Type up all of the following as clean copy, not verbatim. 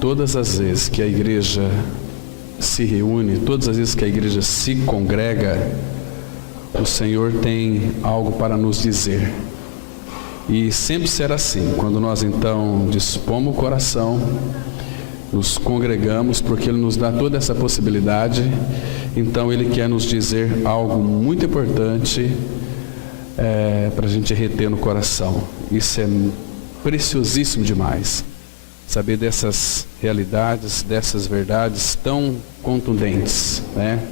todas as vezes que a igreja se reúne, todas as vezes que a igreja se congrega, o Senhor tem algo para nos dizer. E sempre será assim, quando nós então dispomos o coração, nos congregamos, porque Ele nos dá toda essa possibilidade. Então Ele quer nos dizer algo muito importante para a gente reter no coração. Isso é preciosíssimo demais, saber dessas realidades, dessas verdades tão contundentes, né?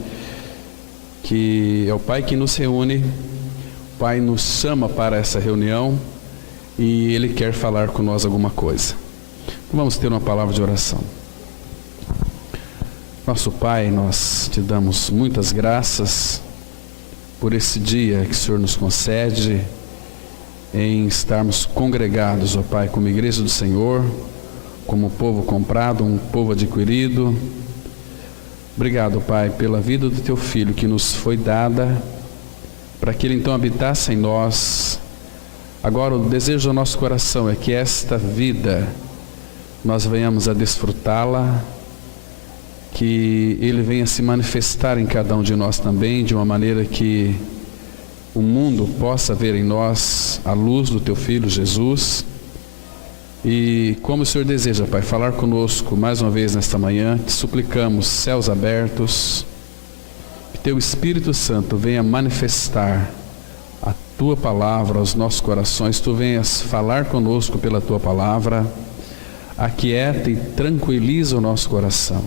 Que é o Pai que nos reúne, o Pai nos chama para essa reunião e Ele quer falar com nós alguma coisa. Vamos ter uma palavra de oração. Nosso Pai, nós te damos muitas graças por esse dia que o Senhor nos concede em estarmos congregados, ó Pai, como igreja do Senhor, como povo comprado, um povo adquirido. Obrigado, Pai, pela vida do Teu Filho que nos foi dada, para que Ele então habitasse em nós. Agora o desejo do nosso coração é que esta vida nós venhamos a desfrutá-la, que Ele venha se manifestar em cada um de nós também, de uma maneira que o mundo possa ver em nós a luz do Teu Filho Jesus. E como o Senhor deseja, Pai, falar conosco mais uma vez nesta manhã, te suplicamos, céus abertos, que Teu Espírito Santo venha manifestar a Tua palavra aos nossos corações, Tu venhas falar conosco pela Tua palavra, aquieta e tranquiliza o nosso coração,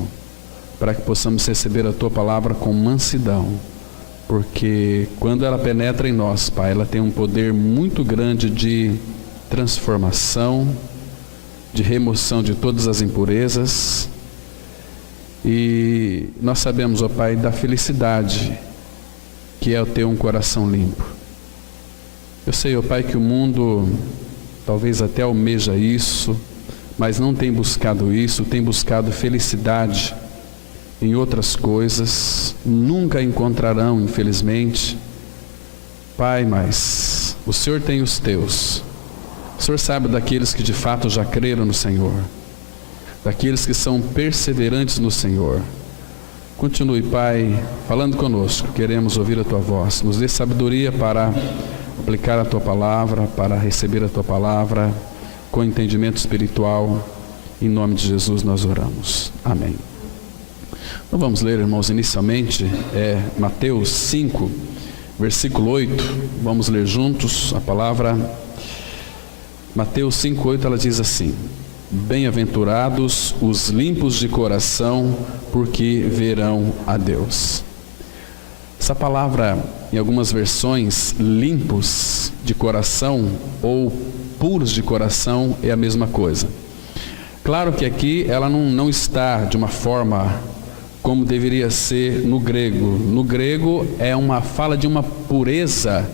para que possamos receber a Tua palavra com mansidão, porque quando ela penetra em nós, Pai, ela tem um poder muito grande de transformação, de remoção de todas as impurezas. E nós sabemos, ó Pai, da felicidade que é ter um coração limpo. Eu sei, ó Pai, que o mundo talvez até almeja isso, mas não tem buscado isso, tem buscado felicidade em outras coisas, nunca encontrarão, infelizmente. Pai, mas o Senhor tem os Teus. O Senhor sabe daqueles que de fato já creram no Senhor, daqueles que são perseverantes no Senhor. Continue, Pai, falando conosco, queremos ouvir a Tua voz. Nos dê sabedoria para aplicar a Tua palavra, para receber a Tua palavra com entendimento espiritual. Em nome de Jesus nós oramos. Amém. Então vamos ler, irmãos, inicialmente Mateus 5, versículo 8. Vamos ler juntos a palavra. Mateus 5:8, ela diz assim: bem-aventurados os limpos de coração, porque verão a Deus. Essa palavra, em algumas versões, limpos de coração ou puros de coração, é a mesma coisa. Claro que aqui ela não está de uma forma como deveria ser no grego. No grego é uma fala de uma pureza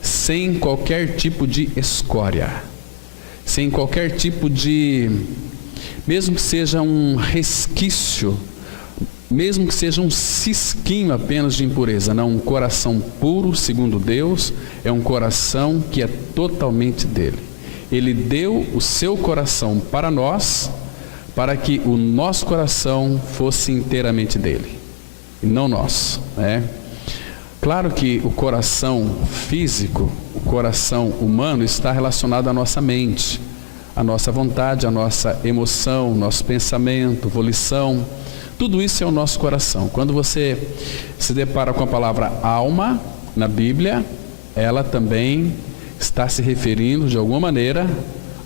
sem qualquer tipo de escória, sem qualquer tipo de, mesmo que seja um resquício, mesmo que seja um cisquinho apenas de impureza. Não, um coração puro segundo Deus é um coração que é totalmente dele. Ele deu o seu coração para nós, para que o nosso coração fosse inteiramente dele, e não nosso, né? Claro que o coração físico, o coração humano está relacionado à nossa mente, à nossa vontade, à nossa emoção, nosso pensamento, volição. Tudo isso é o nosso coração. Quando você se depara com a palavra alma na Bíblia, ela também está se referindo de alguma maneira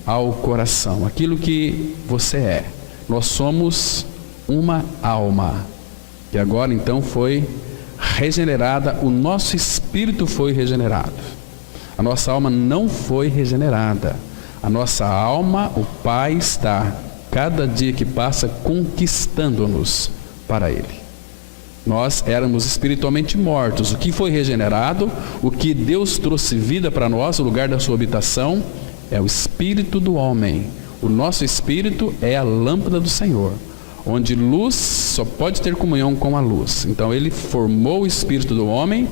ao coração, aquilo que você é. Nós somos uma alma, que agora então foi regenerada. O nosso espírito foi regenerado. A nossa alma não foi regenerada. A nossa alma, o Pai está, cada dia que passa, conquistando-nos para Ele. Nós éramos espiritualmente mortos. O que foi regenerado, o que Deus trouxe vida para nós, o lugar da sua habitação, é o espírito do homem. O nosso espírito é a lâmpada do Senhor, onde luz só pode ter comunhão com a luz. Então Ele formou o espírito do homem,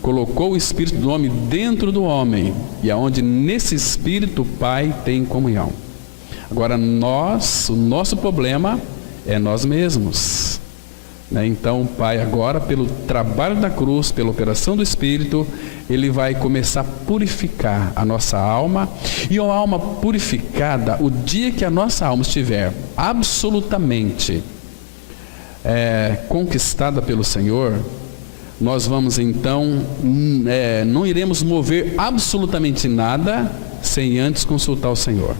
colocou o espírito do homem dentro do homem, e aonde nesse espírito o Pai tem comunhão. Agora o nosso problema é nós mesmos, né? Então o Pai agora, pelo trabalho da cruz, pela operação do Espírito, Ele vai começar a purificar a nossa alma. E a alma purificada, o dia que a nossa alma estiver absolutamente conquistada pelo Senhor, nós vamos então, não iremos mover absolutamente nada sem antes consultar o Senhor,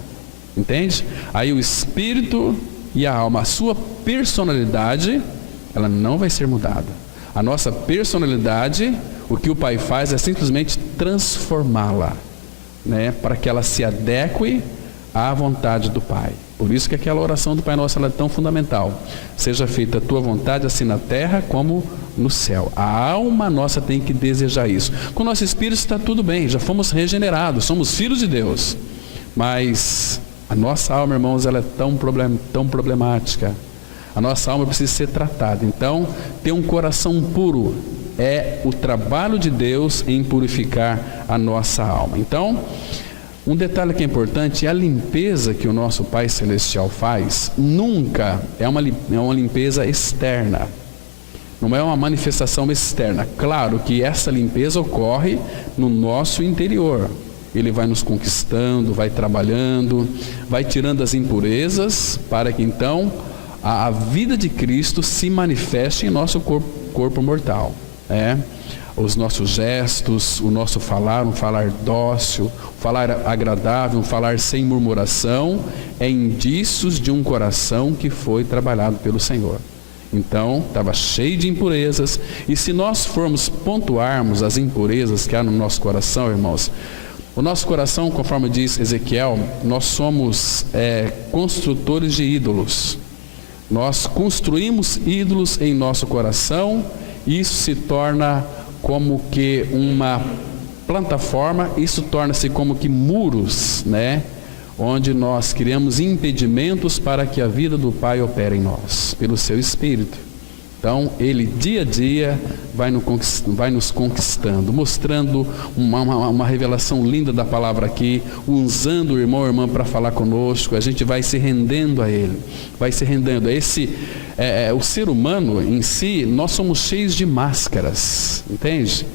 entende? Aí o Espírito e a alma, a sua personalidade, ela não vai ser mudada. A nossa personalidade, o que o Pai faz é simplesmente transformá-la, né, para que ela se adeque à vontade do Pai. Por isso que aquela oração do Pai Nosso ela é tão fundamental. Seja feita a tua vontade, assim na terra como no céu. A alma nossa tem que desejar isso. Com o nosso espírito está tudo bem, já fomos regenerados, somos filhos de Deus. Mas a nossa alma, irmãos, ela é tão problemática. A nossa alma precisa ser tratada. Então, ter um coração puro é o trabalho de Deus em purificar a nossa alma. Então, um detalhe que é importante é a limpeza que o nosso Pai Celestial faz. Nunca é uma limpeza externa. Não é uma manifestação externa. Claro que essa limpeza ocorre no nosso interior. Ele vai nos conquistando, vai trabalhando, vai tirando as impurezas para que então a vida de Cristo se manifeste em nosso corpo mortal. Os nossos gestos, o nosso falar, um falar dócil, um falar agradável, um falar sem murmuração, é indícios de um coração que foi trabalhado pelo Senhor. Então, estava cheio de impurezas, e se nós formos pontuarmos as impurezas que há no nosso coração, irmãos, o nosso coração, conforme diz Ezequiel, nós somos construtores de ídolos. Nós construímos ídolos em nosso coração, e isso se torna como que uma plataforma, isso torna-se como que muros, né? Onde nós criamos impedimentos para que a vida do Pai opere em nós, pelo seu Espírito. Então, Ele dia a dia vai nos conquistando, mostrando uma revelação linda da palavra aqui, usando o irmão ou irmã para falar conosco. A gente vai se rendendo a Ele, vai se rendendo. O ser humano em si, nós somos cheios de máscaras, entende?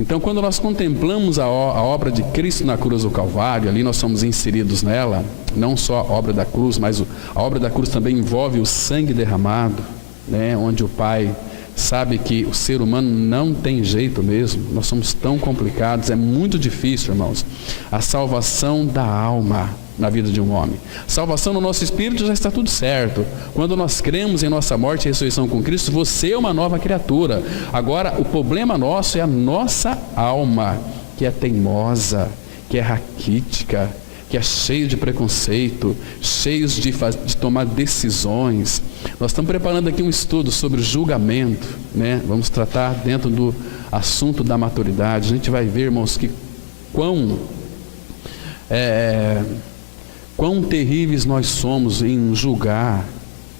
Então, quando nós contemplamos a obra de Cristo na cruz do Calvário, ali nós somos inseridos nela, não só a obra da cruz, mas a obra da cruz também envolve o sangue derramado, né, onde o Pai sabe que o ser humano não tem jeito mesmo, nós somos tão complicados, é muito difícil, irmãos, a salvação da alma na vida de um homem. Salvação no nosso espírito já está tudo certo. Quando nós cremos em nossa morte e ressurreição com Cristo, você é uma nova criatura. Agora, o problema nosso é a nossa alma, que é teimosa, que é raquítica, que é cheio de preconceito, cheios de tomar decisões. Nós estamos preparando aqui um estudo sobre julgamento, né? Vamos tratar dentro do assunto da maturidade. A gente vai ver, irmãos, que quão terríveis nós somos em julgar.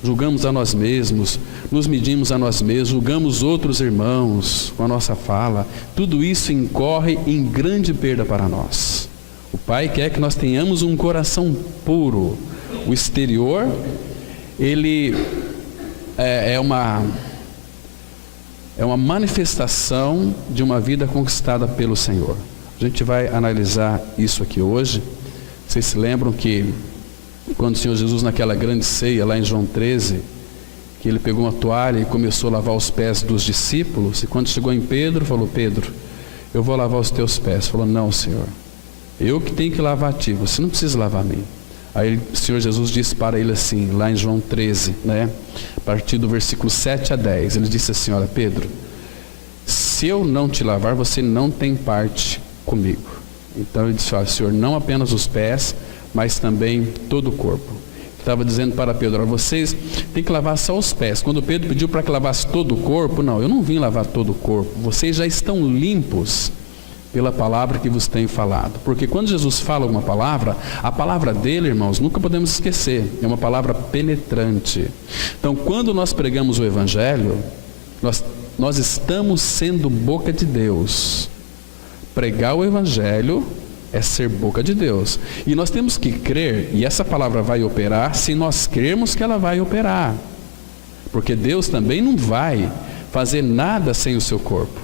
Julgamos a nós mesmos, nos medimos a nós mesmos, julgamos outros irmãos com a nossa fala. Tudo isso incorre em grande perda para nós. O Pai quer que nós tenhamos um coração puro. O exterior, ele é uma manifestação de uma vida conquistada pelo Senhor. A gente vai analisar isso aqui hoje. Vocês se lembram que quando o Senhor Jesus, naquela grande ceia lá em João 13, que ele pegou uma toalha e começou a lavar os pés dos discípulos, e quando chegou em Pedro, falou: Pedro, eu vou lavar os teus pés. Falou: não, Senhor, eu que tenho que lavar a ti, você não precisa lavar a mim. Aí o Senhor Jesus disse para ele assim, lá em João 13, né, a partir do versículo 7 a 10, ele disse assim: olha, Pedro, se eu não te lavar, você não tem parte comigo. Então ele disse: olha, Senhor, não apenas os pés, mas também todo o corpo. Estava dizendo para Pedro: olha, vocês têm que lavar só os pés. Quando Pedro pediu para que lavasse todo o corpo, não, eu não vim lavar todo o corpo, vocês já estão limpos pela palavra que vos tenho falado. Porque quando Jesus fala alguma palavra, a palavra dele, irmãos, nunca podemos esquecer, é uma palavra penetrante. Então, quando nós pregamos o Evangelho, nós estamos sendo boca de Deus. Pregar o Evangelho é ser boca de Deus. E nós temos que crer, e essa palavra vai operar se nós crermos que ela vai operar. Porque Deus também não vai fazer nada sem o seu corpo.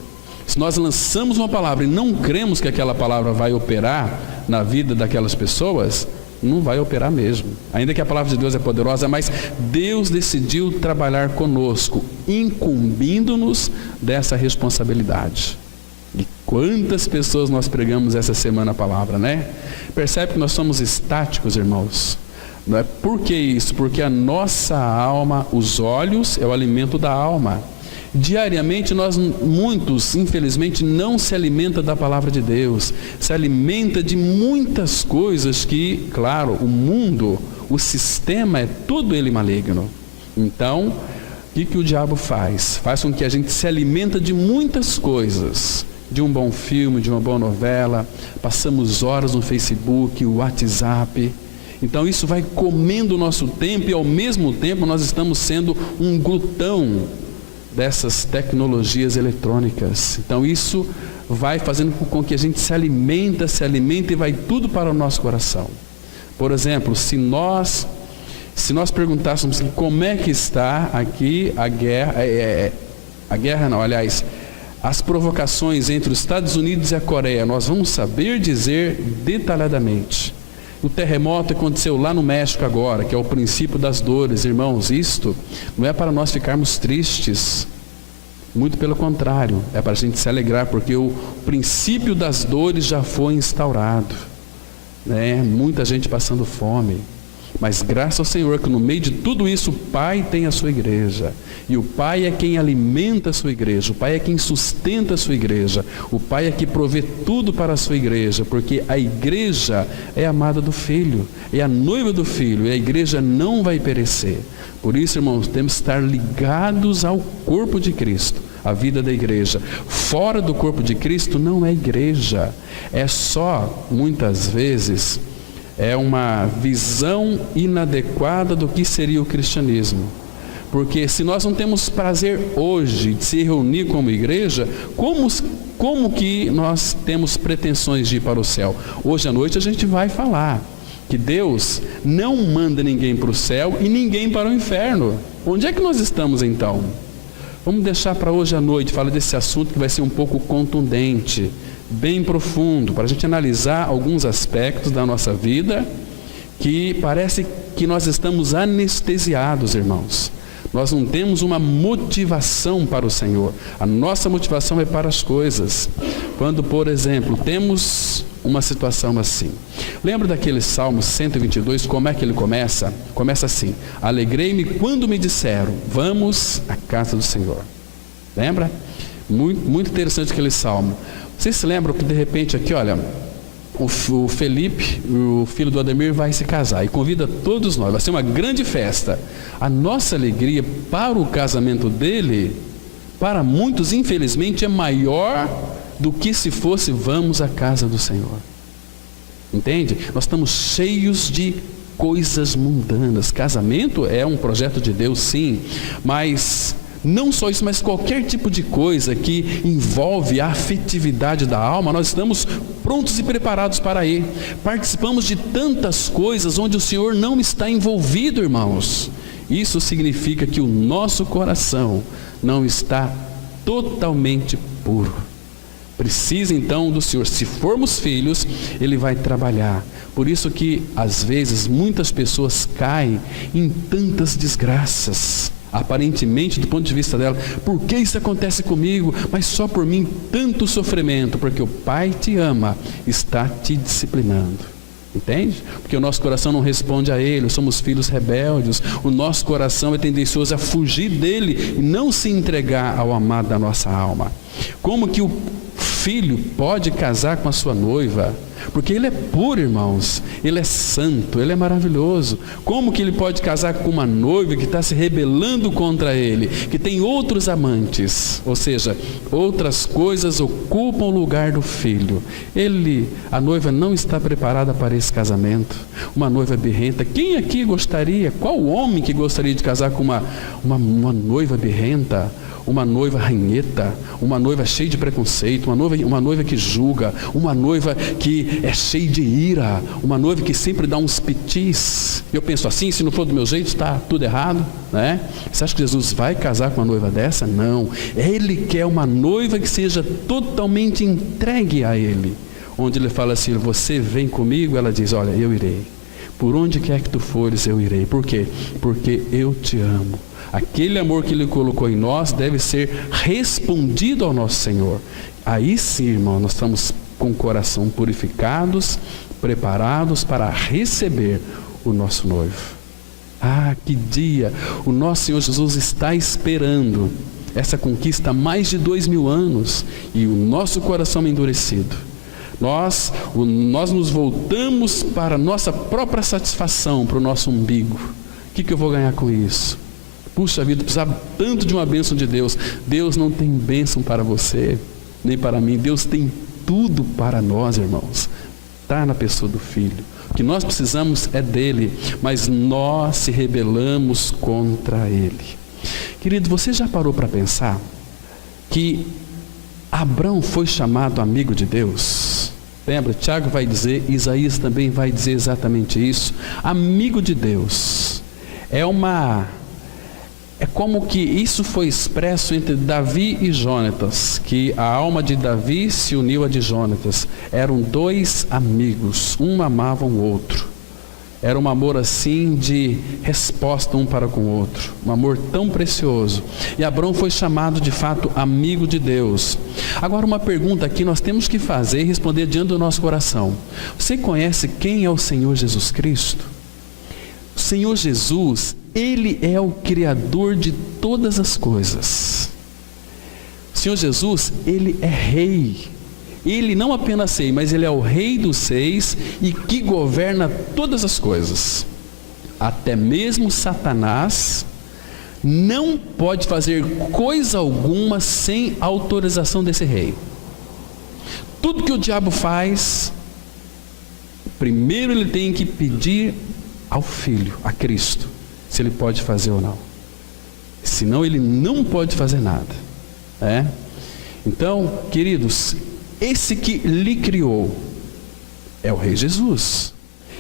Se nós lançamos uma palavra e não cremos que aquela palavra vai operar na vida daquelas pessoas, não vai operar mesmo. Ainda que a palavra de Deus é poderosa, mas Deus decidiu trabalhar conosco, incumbindo-nos dessa responsabilidade. E quantas pessoas nós pregamos essa semana a palavra, né? Percebe que nós somos estáticos, irmãos? Não é? Por que isso? Porque a nossa alma, os olhos, é o alimento da alma. Diariamente muitos, infelizmente, não se alimentam da palavra de Deus, se alimenta de muitas coisas que, claro, o mundo, o sistema é todo ele maligno. Então, o que o diabo faz? Faz com que a gente se alimenta de muitas coisas, de um bom filme, de uma boa novela, passamos horas no Facebook, o WhatsApp. Então isso vai comendo o nosso tempo e ao mesmo tempo nós estamos sendo um glutão dessas tecnologias eletrônicas. Então isso vai fazendo com que a gente se alimenta e vai tudo para o nosso coração. Por exemplo, se nós perguntássemos como é que está aqui as provocações entre os Estados Unidos e a Coreia, nós vamos saber dizer detalhadamente. O terremoto aconteceu lá no México agora, que é o princípio das dores. Irmãos, isto não é para nós ficarmos tristes, muito pelo contrário, é para a gente se alegrar, porque o princípio das dores já foi instaurado, né? Muita gente passando fome, mas graças ao Senhor que no meio de tudo isso o Pai tem a sua igreja, e o Pai é quem alimenta a sua igreja, o Pai é quem sustenta a sua igreja, o Pai é que provê tudo para a sua igreja, porque a igreja é amada do Filho, é a noiva do Filho, e a igreja não vai perecer. Por isso, irmãos, temos que estar ligados ao corpo de Cristo, a vida da igreja. Fora do corpo de Cristo não é igreja, é só, muitas vezes, é uma visão inadequada do que seria o cristianismo. Porque se nós não temos prazer hoje de se reunir como igreja, como que nós temos pretensões de ir para o céu? Hoje à noite a gente vai falar que Deus não manda ninguém para o céu e ninguém para o inferno. Onde é que nós estamos então? Vamos deixar para hoje à noite falar desse assunto que vai ser um pouco contundente, bem profundo, para a gente analisar alguns aspectos da nossa vida que parece que nós estamos anestesiados, irmãos. Nós não temos uma motivação para o Senhor. A nossa motivação é para as coisas. Quando, por exemplo, temos uma situação assim. Lembra daquele Salmo 122, como é que ele começa? Começa assim: alegrei-me quando me disseram, vamos à casa do Senhor. Lembra? Muito interessante aquele Salmo. Vocês se lembram que de repente aqui, olha, o Felipe, o filho do Ademir, vai se casar e convida todos nós, vai ser uma grande festa. A nossa alegria para o casamento dele, para muitos, infelizmente, é maior do que se fosse vamos à casa do Senhor. Entende? Nós estamos cheios de coisas mundanas. Casamento é um projeto de Deus, sim, mas não só isso, mas qualquer tipo de coisa que envolve a afetividade da alma, nós estamos prontos e preparados para ir. Participamos de tantas coisas onde o Senhor não está envolvido, irmãos. Isso significa que o nosso coração não está totalmente puro. Precisa então do Senhor. Se formos filhos, Ele vai trabalhar. Por isso que às vezes muitas pessoas caem em tantas desgraças, aparentemente do ponto de vista dela. Por que isso acontece comigo? Mas só por mim tanto sofrimento. Porque o Pai te ama, está te disciplinando. Entende? Porque o nosso coração não responde a Ele, somos filhos rebeldes, o nosso coração é tendencioso a fugir dEle e não se entregar ao amado da nossa alma. Como que o filho pode casar com a sua noiva? Porque ele é puro, irmãos, ele é santo, ele é maravilhoso. Como que ele pode casar com uma noiva que está se rebelando contra ele, que tem outros amantes? Ou seja, outras coisas ocupam o lugar do filho. A noiva não está preparada para esse casamento. Uma noiva birrenta. Quem aqui gostaria? Qual homem que gostaria de casar com uma noiva birrenta? Uma noiva ranheta, uma noiva cheia de preconceito, uma noiva que julga, uma noiva que é cheia de ira, uma noiva que sempre dá uns pitis. Eu penso assim, se não for do meu jeito, está tudo errado, né? Você acha que Jesus vai casar com uma noiva dessa? Não. Ele quer uma noiva que seja totalmente entregue a Ele. Onde Ele fala assim, você vem comigo? Ela diz, olha, eu irei. Por onde quer que tu fores, eu irei. Por quê? Porque eu te amo. Aquele amor que Ele colocou em nós deve ser respondido ao nosso Senhor. Aí sim, irmão, nós estamos com o coração purificados, preparados para receber o nosso noivo. Ah, que dia! O nosso Senhor Jesus está esperando essa conquista há mais de 2000 anos e o nosso coração endurecido. Nós nos voltamos para a nossa própria satisfação, para o nosso umbigo. O que eu vou ganhar com isso? Puxa vida, eu precisava tanto de uma bênção de Deus. Deus não tem bênção para você, nem para mim. Deus tem tudo para nós, irmãos. Está na pessoa do Filho. O que nós precisamos é dele, mas nós se rebelamos contra ele. Querido, você já parou para pensar que Abrão foi chamado amigo de Deus? Lembra? Tiago vai dizer, Isaías também vai dizer exatamente isso. Amigo de Deus. É como que isso foi expresso entre Davi e Jonatas, que a alma de Davi se uniu à de Jonatas. Eram dois amigos, um amava o outro. Era um amor assim de resposta um para com o outro, um amor tão precioso. E Abrão foi chamado de fato amigo de Deus. Agora uma pergunta aqui nós temos que fazer e responder diante do nosso coração. Você conhece quem é o Senhor Jesus Cristo? O Senhor Jesus, Ele é o Criador de todas as coisas. O Senhor Jesus, Ele é Rei. Ele não apenas rei, mas Ele é o Rei dos reis e que governa todas as coisas. Até mesmo Satanás não pode fazer coisa alguma sem autorização desse rei. Tudo que o diabo faz, primeiro ele tem que pedir ao Filho, a Cristo, se ele pode fazer ou não. Senão ele não pode fazer nada. Então, queridos, esse que lhe criou é o Rei Jesus.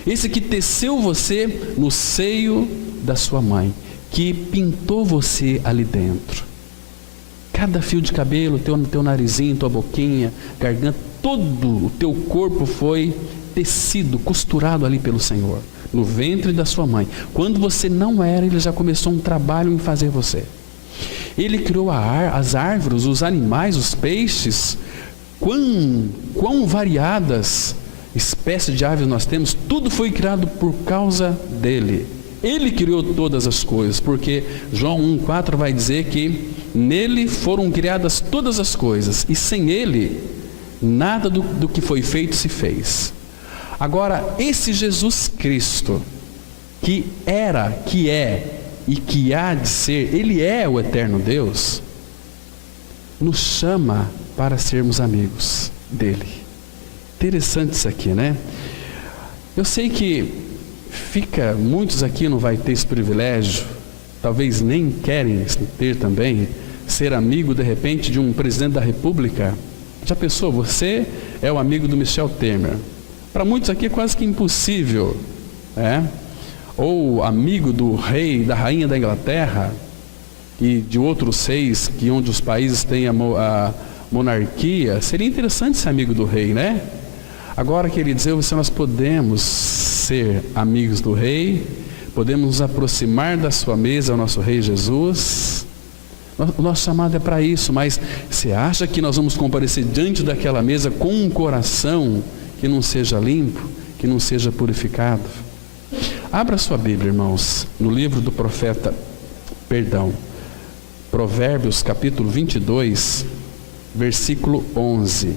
Esse que teceu você no seio da sua mãe, que pintou você ali dentro. Cada fio de cabelo, teu narizinho, tua boquinha, garganta, todo o teu corpo foi tecido, costurado ali pelo Senhor, no ventre da sua mãe. Quando você não era, Ele já começou um trabalho em fazer você. Ele criou as árvores, os animais, os peixes. Quão variadas espécies de aves nós temos, tudo foi criado por causa dele. Ele criou todas as coisas, porque João 1,4 vai dizer que nele foram criadas todas as coisas, e sem ele, nada do que foi feito se fez. Agora, esse Jesus Cristo, que era, que é e que há de ser, Ele é o eterno Deus, nos chama para sermos amigos dele. Interessante isso aqui, né? Eu sei que muitos aqui não vai ter esse privilégio, talvez nem querem ter também, ser amigo de repente de um presidente da república. Já pensou, você é o amigo do Michel Temer? Para muitos aqui é quase que impossível, ou amigo do rei, da rainha da Inglaterra, e de outros reis, que onde os países têm a monarquia. Seria interessante ser amigo do rei, né? Agora, queridos, nós podemos ser amigos do rei, podemos nos aproximar da sua mesa, ao nosso Rei Jesus. O nosso chamado é para isso, mas você acha que nós vamos comparecer diante daquela mesa com um coração que não seja limpo, que não seja purificado? Abra sua Bíblia, irmãos, no livro do Provérbios capítulo 22, versículo 11.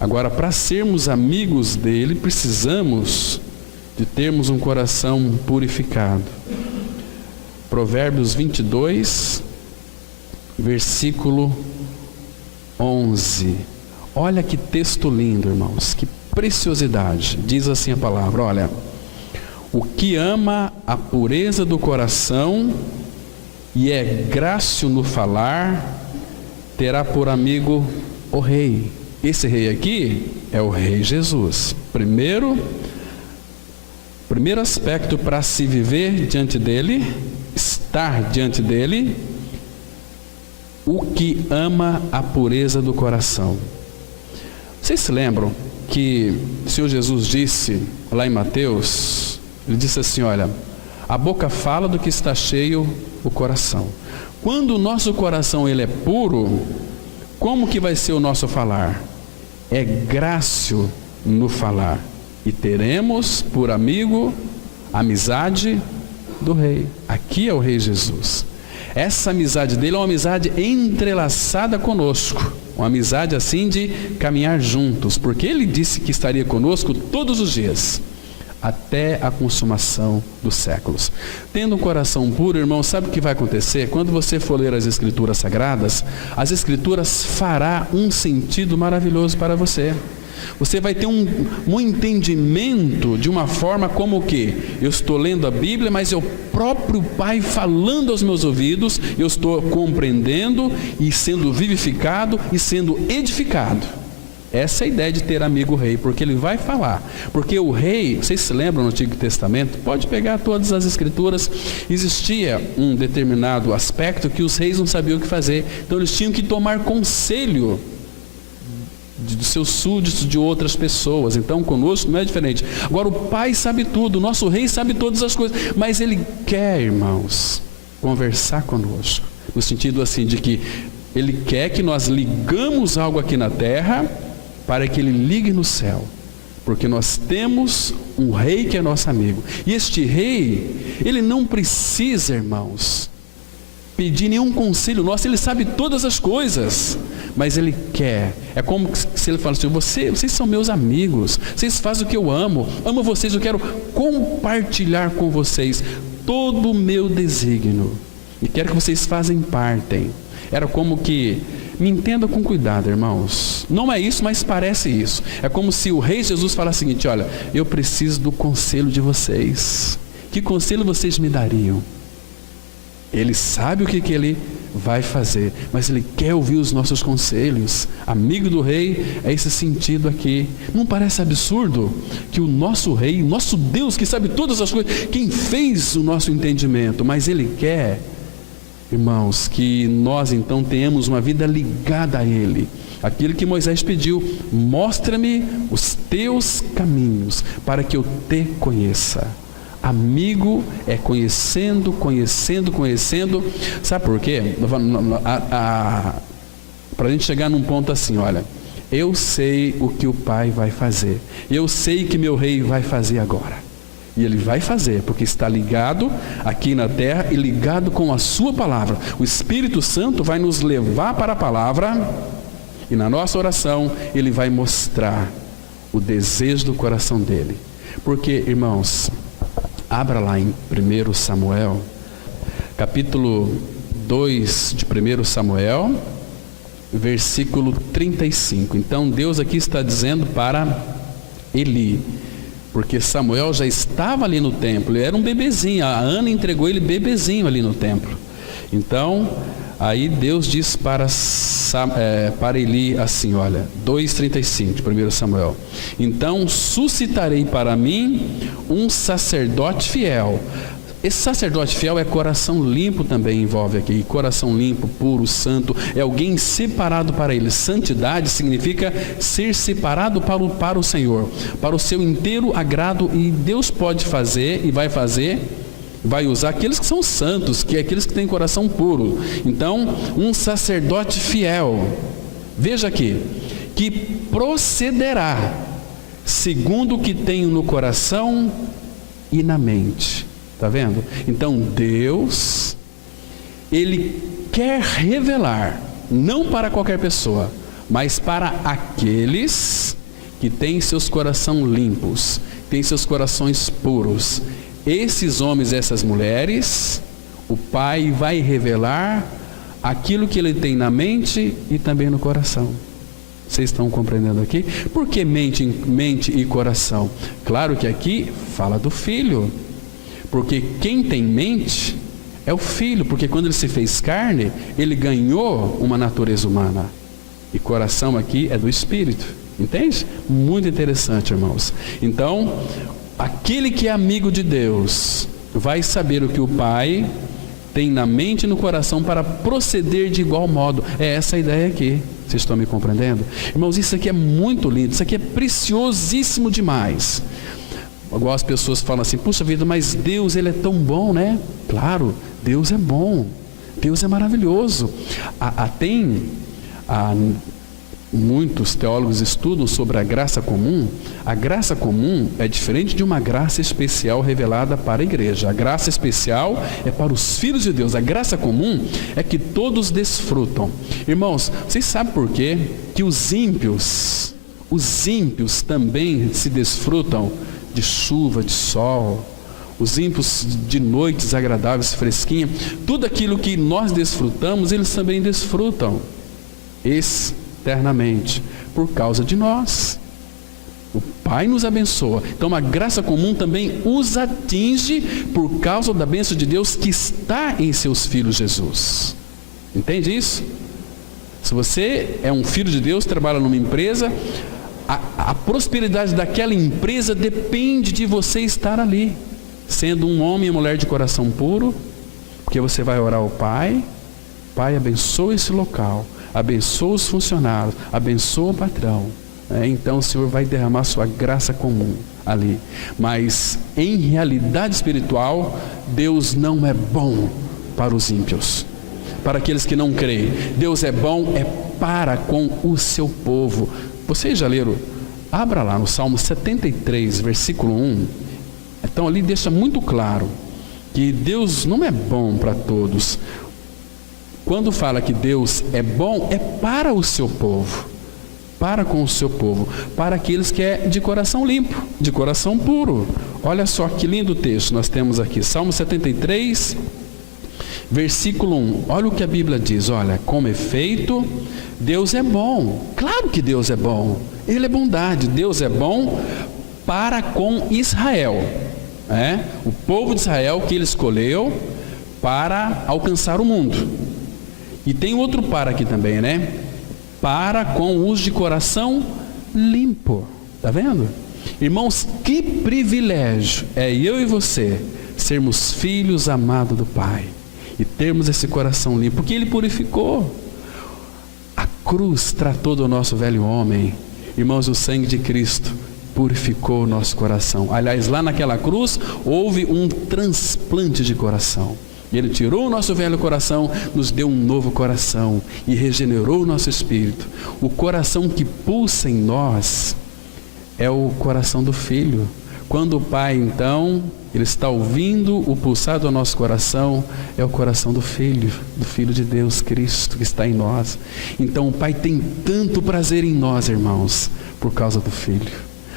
Agora, para sermos amigos dele, precisamos de termos um coração purificado. Provérbios 22, versículo 11. Olha que texto lindo, irmãos, que preciosidade. Diz assim a palavra, olha: o que ama a pureza do coração e é grácil no falar, terá por amigo o rei. Esse rei aqui é o Rei Jesus. Primeiro aspecto para se viver diante dele, estar diante dele, o que ama a pureza do coração. Vocês se lembram que o Senhor Jesus disse lá em Mateus, ele disse assim, olha, a boca fala do que está cheio o coração. Quando o nosso coração ele é puro, como que vai ser o nosso falar? É grácil no falar. E teremos por amigo a amizade do Rei. Aqui é o Rei Jesus. Essa amizade dele é uma amizade entrelaçada conosco. Uma amizade assim de caminhar juntos. Porque ele disse que estaria conosco todos os dias, até a consumação dos séculos. Tendo um coração puro, irmão, sabe o que vai acontecer? Quando você for ler as Escrituras Sagradas, as Escrituras fará um sentido maravilhoso para você. Você vai ter um entendimento de uma forma como que eu estou lendo a Bíblia, mas é o próprio Pai falando aos meus ouvidos, eu estou compreendendo e sendo vivificado e sendo edificado. Essa é a ideia de ter amigo rei, porque ele vai falar. Porque o rei, vocês se lembram no Antigo Testamento? Pode pegar todas as Escrituras. Existia um determinado aspecto que os reis não sabiam o que fazer. Então eles tinham que tomar conselho dos seus súditos, de outras pessoas. Então conosco não é diferente. Agora o Pai sabe tudo, o nosso rei sabe todas as coisas, mas ele quer, irmãos, conversar conosco, no sentido assim de que ele quer que nós ligamos algo aqui na terra para que ele ligue no céu, porque nós temos um rei que é nosso amigo. E este rei, ele não precisa, irmãos, pedir nenhum conselho nosso, ele sabe todas as coisas, mas ele quer. É como se ele fala assim, vocês são meus amigos, vocês fazem o que eu amo vocês, eu quero compartilhar com vocês todo o meu desígnio, e quero que vocês façam parte. Era como que, me entenda com cuidado, irmãos, não é isso, mas parece isso. É como se o Rei Jesus falasse o seguinte, olha, eu preciso do conselho de vocês. Que conselho vocês me dariam? Ele sabe o que ele vai fazer, mas ele quer ouvir os nossos conselhos. Amigo do rei é esse sentido aqui. Não parece absurdo que o nosso rei, nosso Deus que sabe todas as coisas, quem fez o nosso entendimento, mas ele quer, irmãos, que nós então tenhamos uma vida ligada a ele. Aquilo que Moisés pediu, mostra-me os teus caminhos para que eu te conheça. Amigo é conhecendo. Sabe por quê? Para a gente chegar num ponto assim, olha, eu sei o que o Pai vai fazer, eu sei que meu rei vai fazer agora, e ele vai fazer, porque está ligado aqui na terra e ligado com a sua palavra. O Espírito Santo vai nos levar para a palavra, e na nossa oração ele vai mostrar o desejo do coração dele. Porque, irmãos, abra lá em 1 Samuel, capítulo 2 de 1 Samuel, versículo 35. Então Deus aqui está dizendo para Eli, porque Samuel já estava ali no templo, ele era um bebezinho, a Ana entregou ele bebezinho ali no templo. Então, aí Deus diz para Eli assim, olha, 2,35 de 1 Samuel. Então suscitarei para mim um sacerdote fiel. Esse sacerdote fiel é coração limpo também, envolve aqui. Coração limpo, puro, santo, é alguém separado para ele. Santidade significa ser separado para o Senhor, para o seu inteiro agrado. E Deus pode fazer e vai usar aqueles que são santos, que é aqueles que têm coração puro. Então, um sacerdote fiel, veja aqui, que procederá segundo o que tenho no coração e na mente. Está vendo? Então Deus, ele quer revelar, não para qualquer pessoa, mas para aqueles que têm seus corações limpos, têm seus corações puros. Esses homens, essas mulheres, o Pai vai revelar aquilo que ele tem na mente e também no coração. Vocês estão compreendendo aqui? Por que mente e coração? Claro que aqui fala do Filho, porque quem tem mente é o Filho, porque quando ele se fez carne, ele ganhou uma natureza humana. E coração aqui é do Espírito. Entende? Muito interessante, irmãos. Então, aquele que é amigo de Deus vai saber o que o Pai tem na mente e no coração para proceder de igual modo. É essa a ideia aqui. Vocês estão me compreendendo? Irmãos, isso aqui é muito lindo. Isso aqui é preciosíssimo demais. Igual as pessoas falam assim: puxa vida, mas Deus, Ele é tão bom, né? Claro, Deus é bom. Deus é maravilhoso. Muitos teólogos estudam sobre a graça comum. A graça comum é diferente de uma graça especial revelada para a igreja. A graça especial é para os filhos de Deus. A graça comum é que todos desfrutam. Irmãos, vocês sabem por quê? Que os ímpios também se desfrutam de chuva, de sol. Os ímpios de noites agradáveis, fresquinhas. Tudo aquilo que nós desfrutamos, eles também desfrutam eternamente, por causa de nós. O Pai nos abençoa. Então a graça comum também os atinge por causa da bênção de Deus que está em seus filhos Jesus. Entende isso? Se você é um filho de Deus, trabalha numa empresa, a prosperidade daquela empresa depende de você estar ali, sendo um homem e mulher de coração puro, porque você vai orar ao Pai. Pai, abençoa esse local, abençoa os funcionários, abençoa o patrão. Então o Senhor vai derramar sua graça comum ali. Mas em realidade espiritual, Deus não é bom para os ímpios, para aqueles que não creem. Deus é bom para com o seu povo. Vocês já leram? Abra lá no Salmo 73, versículo 1. Então ali deixa muito claro que Deus não é bom para todos. Quando fala que Deus é bom, é para o seu povo, para com o seu povo, para aqueles que é de coração limpo, de coração puro. Olha só que lindo texto nós temos aqui, Salmo 73, versículo 1. Olha o que a Bíblia diz: olha, como efeito, Deus é bom. Claro que Deus é bom, Ele é bondade. Deus é bom para com Israel, o povo de Israel que Ele escolheu para alcançar o mundo. E tem outro para aqui também, para com os de coração limpo. Está vendo? Irmãos, que privilégio é eu e você sermos filhos amados do Pai e termos esse coração limpo, porque Ele purificou. A cruz tratou do nosso velho homem. Irmãos, o sangue de Cristo purificou o nosso coração. Aliás, lá naquela cruz houve um transplante de coração. Ele tirou o nosso velho coração, nos deu um novo coração e regenerou o nosso espírito. O coração que pulsa em nós é o coração do Filho. Quando o Pai, então, Ele está ouvindo o pulsar do nosso coração, é o coração do Filho de Deus, Cristo, que está em nós. Então o Pai tem tanto prazer em nós, irmãos, por causa do Filho.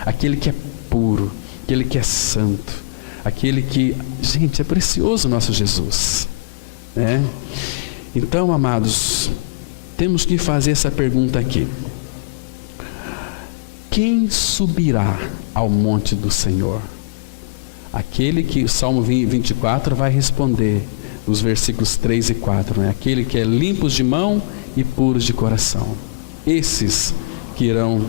Aquele que é puro, aquele que é santo, aquele que, gente, é precioso o nosso Jesus, Então, amados, temos que fazer essa pergunta aqui: quem subirá ao monte do Senhor? Aquele que o Salmo 24 vai responder nos versículos 3 e 4, aquele que é limpos de mão e puros de coração. Esses que irão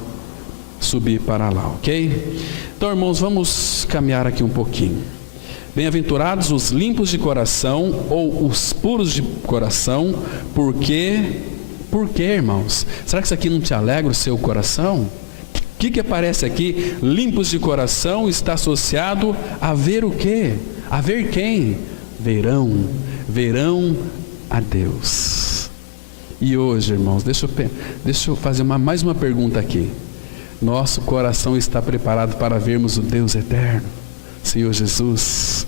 subir para lá, ok? Então, irmãos, vamos caminhar aqui um pouquinho. Bem-aventurados os limpos de coração, ou os puros de coração, porque, irmãos? Será que isso aqui não te alegra o seu coração? O que aparece aqui? Limpos de coração está associado a ver o quê? A ver quem? Verão a Deus. E hoje, irmãos, deixa eu fazer mais uma pergunta aqui. Nosso coração está preparado para vermos o Deus eterno, Senhor Jesus?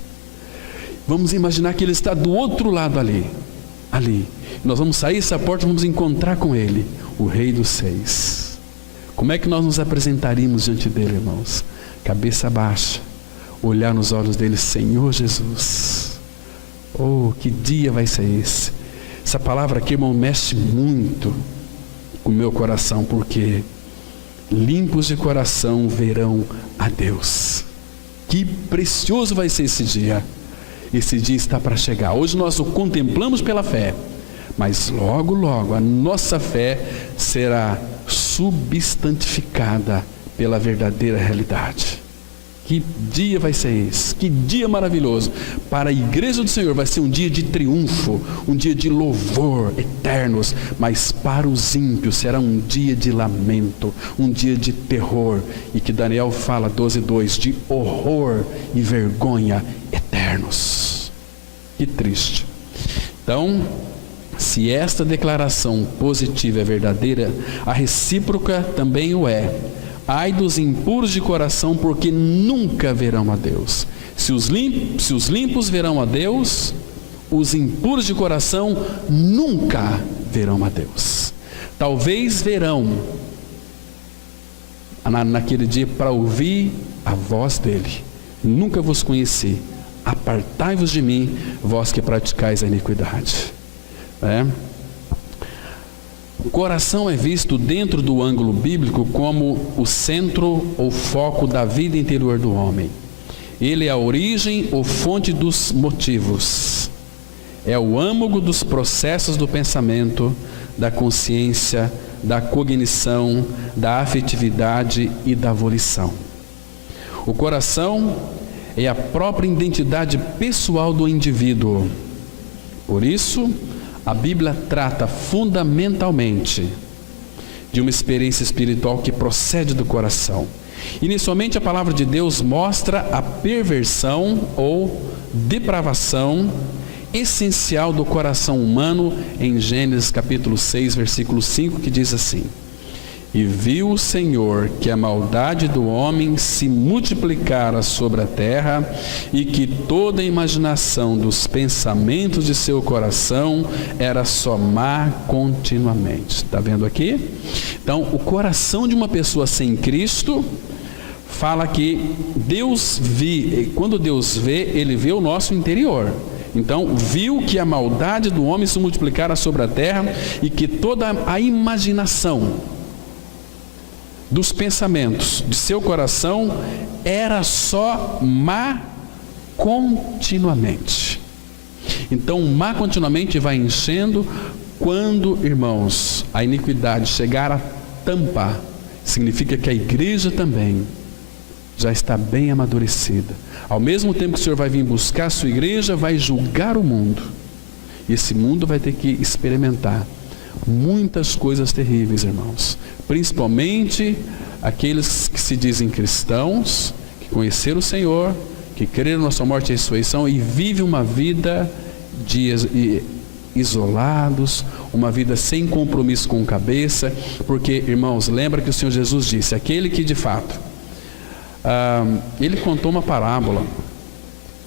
Vamos imaginar que Ele está do outro lado ali. Nós vamos sair dessa porta, vamos encontrar com Ele, o Rei dos Seis. Como é que nós nos apresentaríamos diante dele, irmãos? Cabeça baixa, olhar nos olhos dele: Senhor Jesus. Oh, que dia vai ser esse? Essa palavra aqui, irmão, mexe muito com o meu coração, porque limpos de coração verão a Deus. Que precioso vai ser esse dia. Esse dia está para chegar. Hoje nós o contemplamos pela fé, mas logo, logo a nossa fé será substantificada pela verdadeira realidade. Que dia vai ser esse? Que dia maravilhoso! Para a igreja do Senhor vai ser um dia de triunfo, um dia de louvor eternos, mas para os ímpios será um dia de lamento, um dia de terror, e que Daniel fala 12:2, de horror e vergonha eternos. Que triste. Então, se esta declaração positiva é verdadeira, a recíproca também o é. Ai dos impuros de coração, porque nunca verão a Deus. Se os limpos verão a Deus, os impuros de coração nunca verão a Deus. Talvez verão naquele dia para ouvir a voz dele. Nunca vos conheci. Apartai-vos de mim, vós que praticais a iniquidade. O coração é visto dentro do ângulo bíblico como o centro ou foco da vida interior do homem. Ele é a origem ou fonte dos motivos. É o âmago dos processos do pensamento, da consciência, da cognição, da afetividade e da volição. O coração é a própria identidade pessoal do indivíduo. Por isso, a Bíblia trata fundamentalmente de uma experiência espiritual que procede do coração. Inicialmente, a palavra de Deus mostra a perversão ou depravação essencial do coração humano em Gênesis capítulo 6, versículo 5, que diz assim: E viu o Senhor que a maldade do homem se multiplicara sobre a terra, e que toda a imaginação dos pensamentos de seu coração era só má continuamente. Está vendo aqui? Então, o coração de uma pessoa sem Cristo fala que quando Deus vê, Ele vê o nosso interior. Então, viu que a maldade do homem se multiplicara sobre a terra, e que toda a imaginação dos pensamentos de seu coração era só má continuamente. Então, má continuamente vai enchendo. Quando, irmãos, a iniquidade chegar a tampar, significa que a igreja também já está bem amadurecida. Ao mesmo tempo que o Senhor vai vir buscar a sua igreja, vai julgar o mundo, e esse mundo vai ter que experimentar muitas coisas terríveis, irmãos. Principalmente aqueles que se dizem cristãos, que conheceram o Senhor, que creram na sua morte e ressurreição e vivem uma vida isolados, uma vida sem compromisso com cabeça. Porque, irmãos, lembra que o Senhor Jesus disse, aquele que de fato ele contou uma parábola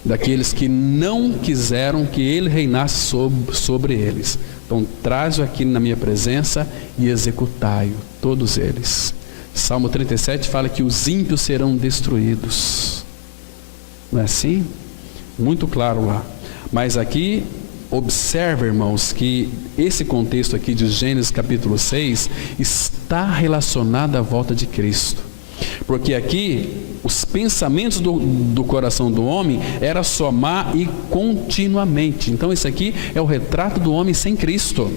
daqueles que não quiseram que ele reinasse sobre eles. Então, traze-o aqui na minha presença e executai-o, todos eles. Salmo 37 fala que os ímpios serão destruídos. Não é assim? Muito claro lá. Mas aqui, observa, irmãos, que esse contexto aqui de Gênesis capítulo 6 está relacionado à volta de Cristo. Porque aqui, os pensamentos do coração do homem era só má e continuamente. Então, esse aqui é o retrato do homem sem Cristo.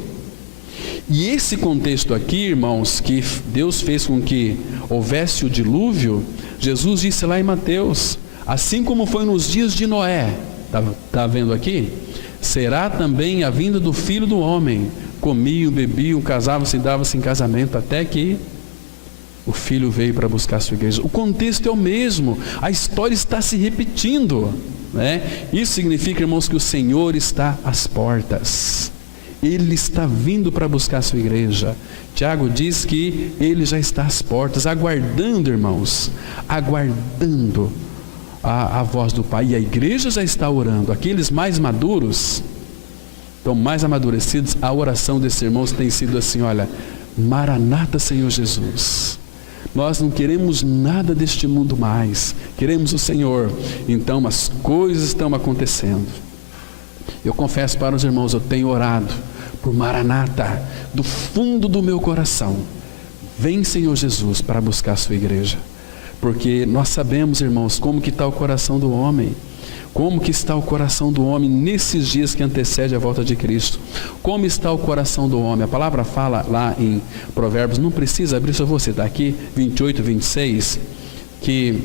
E esse contexto aqui, irmãos, que Deus fez com que houvesse o dilúvio, Jesus disse lá em Mateus, assim como foi nos dias de Noé, está vendo aqui? Será também a vinda do Filho do Homem. Comiam, bebiam, casavam-se e davam-se em casamento, até que o Filho veio para buscar a sua igreja. O contexto é o mesmo, a história está se repetindo, né? Isso significa, irmãos, que o Senhor está às portas. Ele está vindo para buscar a sua igreja. Tiago diz que Ele já está às portas, aguardando, irmãos, aguardando a voz do Pai. E a igreja já está orando. Aqueles mais maduros, então mais amadurecidos, a oração desses irmãos tem sido assim: olha, Maranata, Senhor Jesus. Nós não queremos nada deste mundo mais, queremos o Senhor. Então as coisas estão acontecendo. Eu confesso para os irmãos, eu tenho orado por Maranata, do fundo do meu coração. Vem, Senhor Jesus, para buscar a sua igreja. Porque nós sabemos, irmãos, como que está o coração do homem. Como que está o coração do homem nesses dias que antecedem a volta de Cristo? Como está o coração do homem? A palavra fala lá em Provérbios, não precisa abrir, só vou citar aqui, 28, 26, que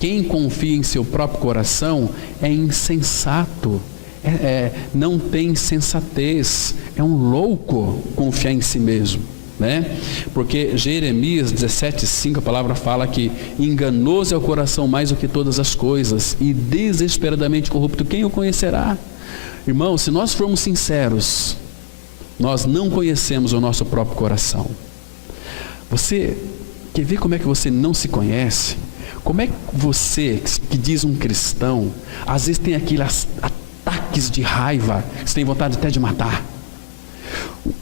quem confia em seu próprio coração é insensato, não tem sensatez, é um louco confiar em si mesmo. Porque Jeremias 17:5, a palavra fala que enganoso é o coração mais do que todas as coisas e desesperadamente corrupto, quem o conhecerá? Irmão, se nós formos sinceros, nós não conhecemos o nosso próprio coração. Você quer ver como é que você não se conhece? Como é que você, que diz um cristão, às vezes tem aqueles ataques de raiva, você tem vontade até de matar,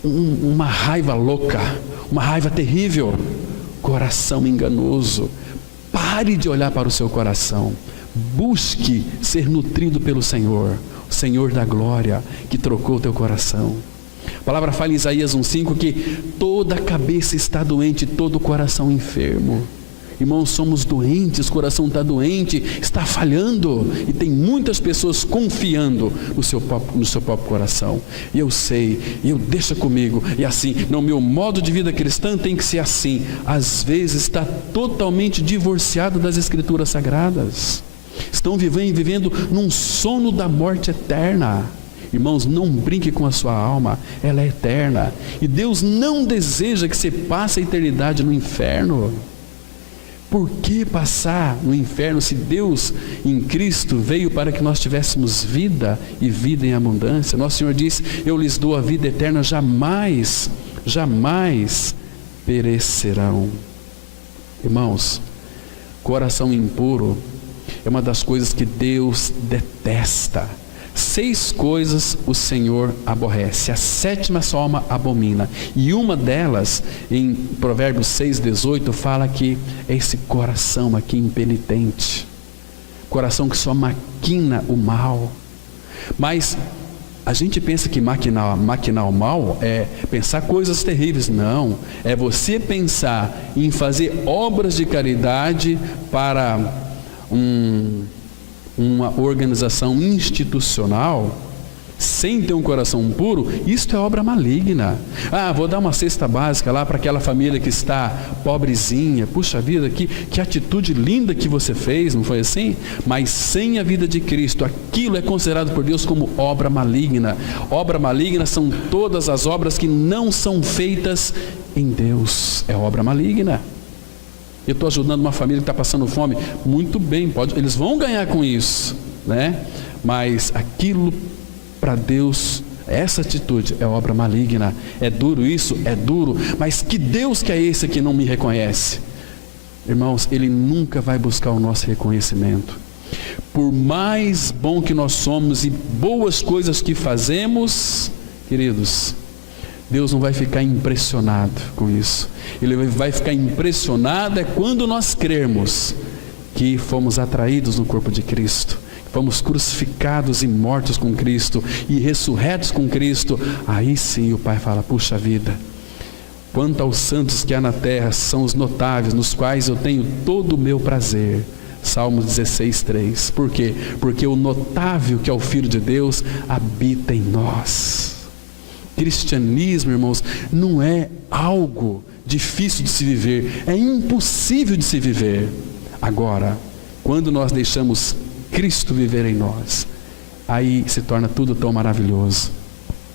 uma raiva louca, uma raiva terrível, coração enganoso. Pare de olhar para o seu coração, busque ser nutrido pelo Senhor, o Senhor da glória, que trocou o teu coração. A palavra fala em Isaías 1:5 que toda a cabeça está doente, todo o coração enfermo. Irmãos, somos doentes, o coração está doente, está falhando, e tem muitas pessoas confiando no seu próprio coração. E eu sei, deixa comigo, e assim, no meu modo de vida cristã tem que ser assim. Às vezes está totalmente divorciado das Escrituras Sagradas. Estão vivendo num sono da morte eterna. Irmãos, não brinque com a sua alma, ela é eterna. E Deus não deseja que você passe a eternidade no inferno. Por que passar no inferno se Deus em Cristo veio para que nós tivéssemos vida e vida em abundância? Nosso Senhor diz: eu lhes dou a vida eterna, jamais perecerão. Irmãos, coração impuro é uma das coisas que Deus detesta. 6 coisas o Senhor aborrece, a 7ª sua alma abomina, e uma delas, em Provérbios 6:18, fala que é esse coração aqui impenitente, coração que só maquina o mal. Mas a gente pensa que maquinar o mal é pensar coisas terríveis. Não, é você pensar em fazer obras de caridade para uma organização institucional, sem ter um coração puro. Isto é obra maligna. Vou dar uma cesta básica lá para aquela família que está pobrezinha. Puxa vida, que atitude linda que você fez, não foi assim? Mas sem a vida de Cristo, aquilo é considerado por Deus como obra maligna. Obra maligna são todas as obras que não são feitas em Deus, é obra maligna. Eu estou ajudando uma família que está passando fome, muito bem, eles vão ganhar com isso, mas aquilo para Deus, essa atitude é obra maligna. É duro isso? É duro, mas que Deus que é esse que não me reconhece? Irmãos, Ele nunca vai buscar o nosso reconhecimento. Por mais bom que nós somos e boas coisas que fazemos, queridos, Deus não vai ficar impressionado com isso. Ele vai ficar impressionado quando nós crermos que fomos atraídos no corpo de Cristo, fomos crucificados e mortos com Cristo e ressurretos com Cristo. Aí sim o Pai fala: puxa vida, quanto aos santos que há na terra, são os notáveis, nos quais eu tenho todo o meu prazer. Salmos 16:3. Por quê? Porque o notável, que é o Filho de Deus, habita em nós. Cristianismo, irmãos, não é algo difícil de se viver, é impossível de se viver. Agora, quando nós deixamos Cristo viver em nós, aí se torna tudo tão maravilhoso.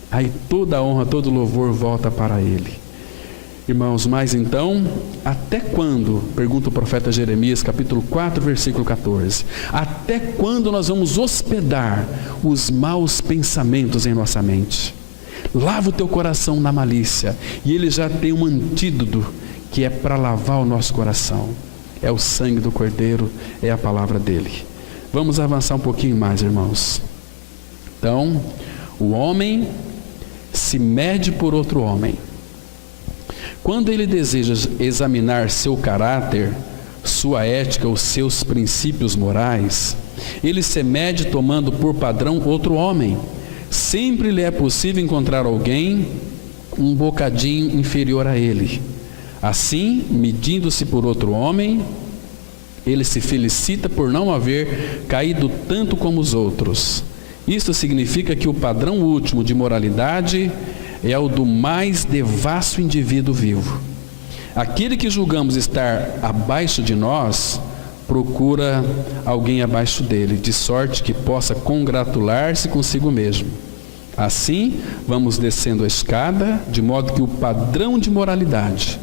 Aí toda a honra, todo o louvor volta para Ele. Irmãos, mas então, até quando, pergunta o profeta Jeremias, capítulo 4, versículo 14, até quando nós vamos hospedar os maus pensamentos em nossa mente? Lava o teu coração na malícia, e Ele já tem um antídoto que é para lavar o nosso coração. É o sangue do Cordeiro, é a palavra dele. Vamos avançar um pouquinho mais, irmãos. Então, o homem se mede por outro homem. Quando ele deseja examinar seu caráter, sua ética, os seus princípios morais, ele se mede tomando por padrão outro homem. Sempre lhe é possível encontrar alguém um bocadinho inferior a ele. Assim, medindo-se por outro homem, Ele se felicita por não haver caído tanto como os outros. Isto significa que o padrão último de moralidade é o do mais devasso indivíduo vivo. Aquele que julgamos estar abaixo de nós, procura alguém abaixo dele, de sorte que possa congratular-se consigo mesmo. Assim, vamos descendo a escada, de modo que o padrão de moralidade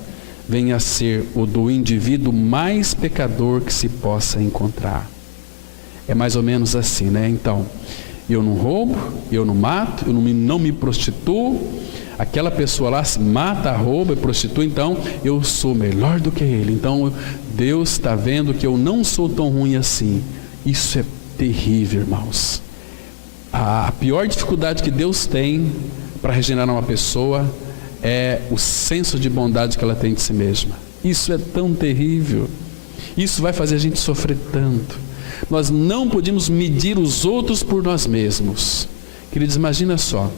venha a ser o do indivíduo mais pecador que se possa encontrar. É mais ou menos assim, né? Então, eu não roubo, eu não mato, eu não me prostituo. Aquela pessoa lá mata, rouba e prostitui, então eu sou melhor do que ele. Então Deus está vendo que eu não sou tão ruim assim. Isso é terrível, irmãos. A pior dificuldade que Deus tem para regenerar uma pessoa é o senso de bondade que ela tem de si mesma. Isso é tão terrível. Isso vai fazer a gente sofrer tanto. Nós não podemos medir os outros por nós mesmos. Queridos, imagina só.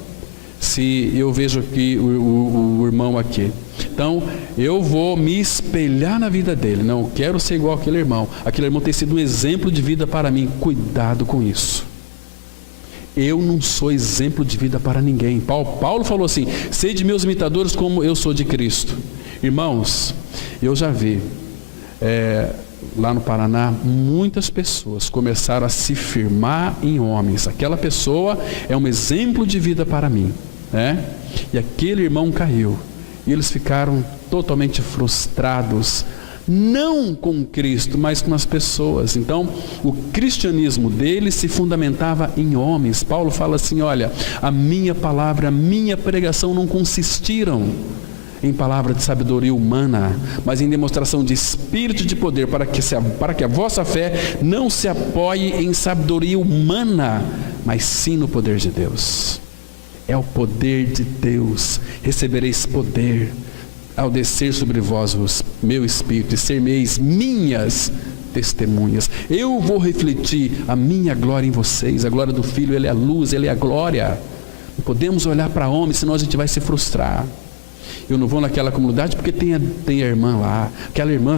Se eu vejo aqui o irmão aqui, então eu vou me espelhar na vida dele. Não, eu quero ser igual àquele irmão. Aquele irmão tem sido um exemplo de vida para mim. Cuidado com isso. Eu não sou exemplo de vida para ninguém. Paulo falou assim: sede meus imitadores como eu sou de Cristo. Irmãos, eu já vi lá no Paraná, muitas pessoas começaram a se firmar em homens. Aquela pessoa é um exemplo de vida para mim, né? E aquele irmão caiu, e eles ficaram totalmente frustrados, não com Cristo, mas com as pessoas. Então, o cristianismo deles se fundamentava em homens. Paulo fala assim: olha, a minha palavra, a minha pregação não consistiram em palavra de sabedoria humana, mas em demonstração de espírito e de poder, para que a vossa fé não se apoie em sabedoria humana, mas sim no poder de Deus. É o poder de Deus. Recebereis poder ao descer sobre vós o meu espírito, e ser-me-eis minhas testemunhas. Eu vou refletir a minha glória em vocês. A glória do Filho, ele é a luz, ele é a glória. Não podemos olhar para homens, senão a gente vai se frustrar. Eu não vou naquela comunidade porque tem a irmã lá. Aquela irmã,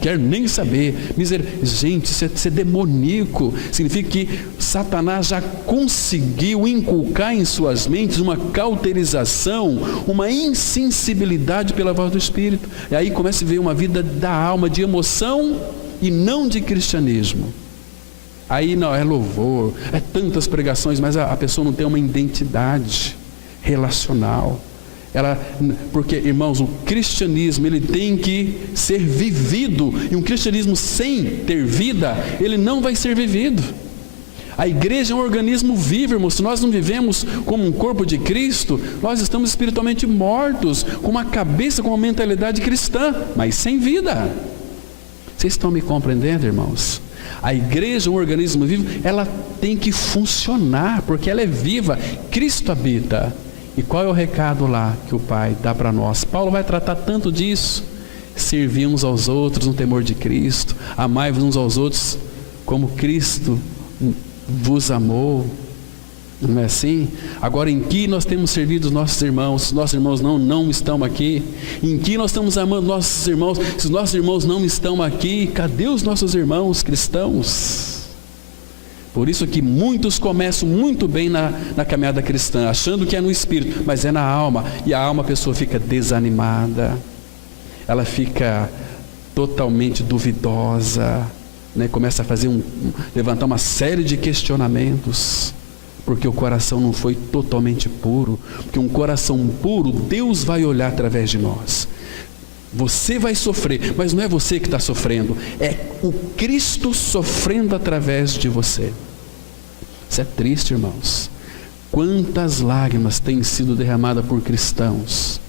quero nem saber. Gente, isso é demoníaco. Significa que Satanás já conseguiu inculcar em suas mentes uma cauterização, uma insensibilidade pela voz do Espírito. E aí começa a ver uma vida da alma, de emoção e não de cristianismo. Aí não, é louvor, é tantas pregações, mas a pessoa não tem uma identidade relacional. Porque, irmãos, o cristianismo, ele tem que ser vivido, e um cristianismo sem ter vida, ele não vai ser vivido. A igreja é um organismo vivo, irmãos. Se nós não vivemos como um corpo de Cristo, nós estamos espiritualmente mortos, com uma cabeça, com uma mentalidade cristã, mas sem vida. Vocês estão me compreendendo, irmãos? A igreja, um organismo vivo, ela tem que funcionar, porque ela é viva. Cristo habita. E qual é o recado lá que o Pai dá para nós? Paulo vai tratar tanto disso. Servir uns aos outros no temor de Cristo. Amai-vos uns aos outros como Cristo vos amou. Não é assim? Agora, em que nós temos servido os nossos irmãos? Se nossos irmãos não estão aqui. Em que nós estamos amando nossos irmãos? Se os nossos irmãos não estão aqui, cadê os nossos irmãos cristãos? Por isso que muitos começam muito bem na caminhada cristã, achando que é no espírito, mas é na alma. E a alma, a pessoa fica desanimada, ela fica totalmente duvidosa, né? Começa a levantar uma série de questionamentos, porque o coração não foi totalmente puro. Porque um coração puro, Deus vai olhar através de nós. Você vai sofrer, mas não é você que está sofrendo, é o Cristo sofrendo através de você. Isso é triste, irmãos. Quantas lágrimas têm sido derramadas por cristãos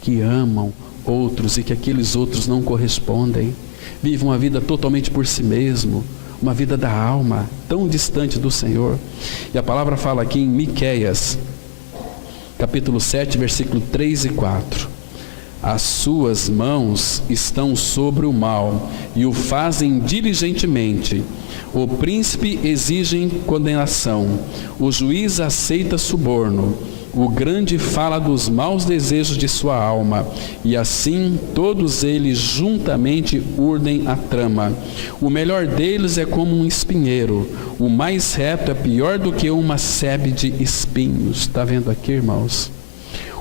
que amam outros e que aqueles outros não correspondem, vivem uma vida totalmente por si mesmo, uma vida da alma, tão distante do Senhor. E a palavra fala aqui em Miqueias, capítulo 7, versículo 3 e 4. As suas mãos estão sobre o mal e o fazem diligentemente. O príncipe exige condenação, o juiz aceita suborno, O grande fala dos maus desejos de sua alma, e assim todos eles juntamente urdem a trama. O melhor deles é como um espinheiro, o mais reto é pior do que uma sebe de espinhos. Está vendo aqui, irmãos?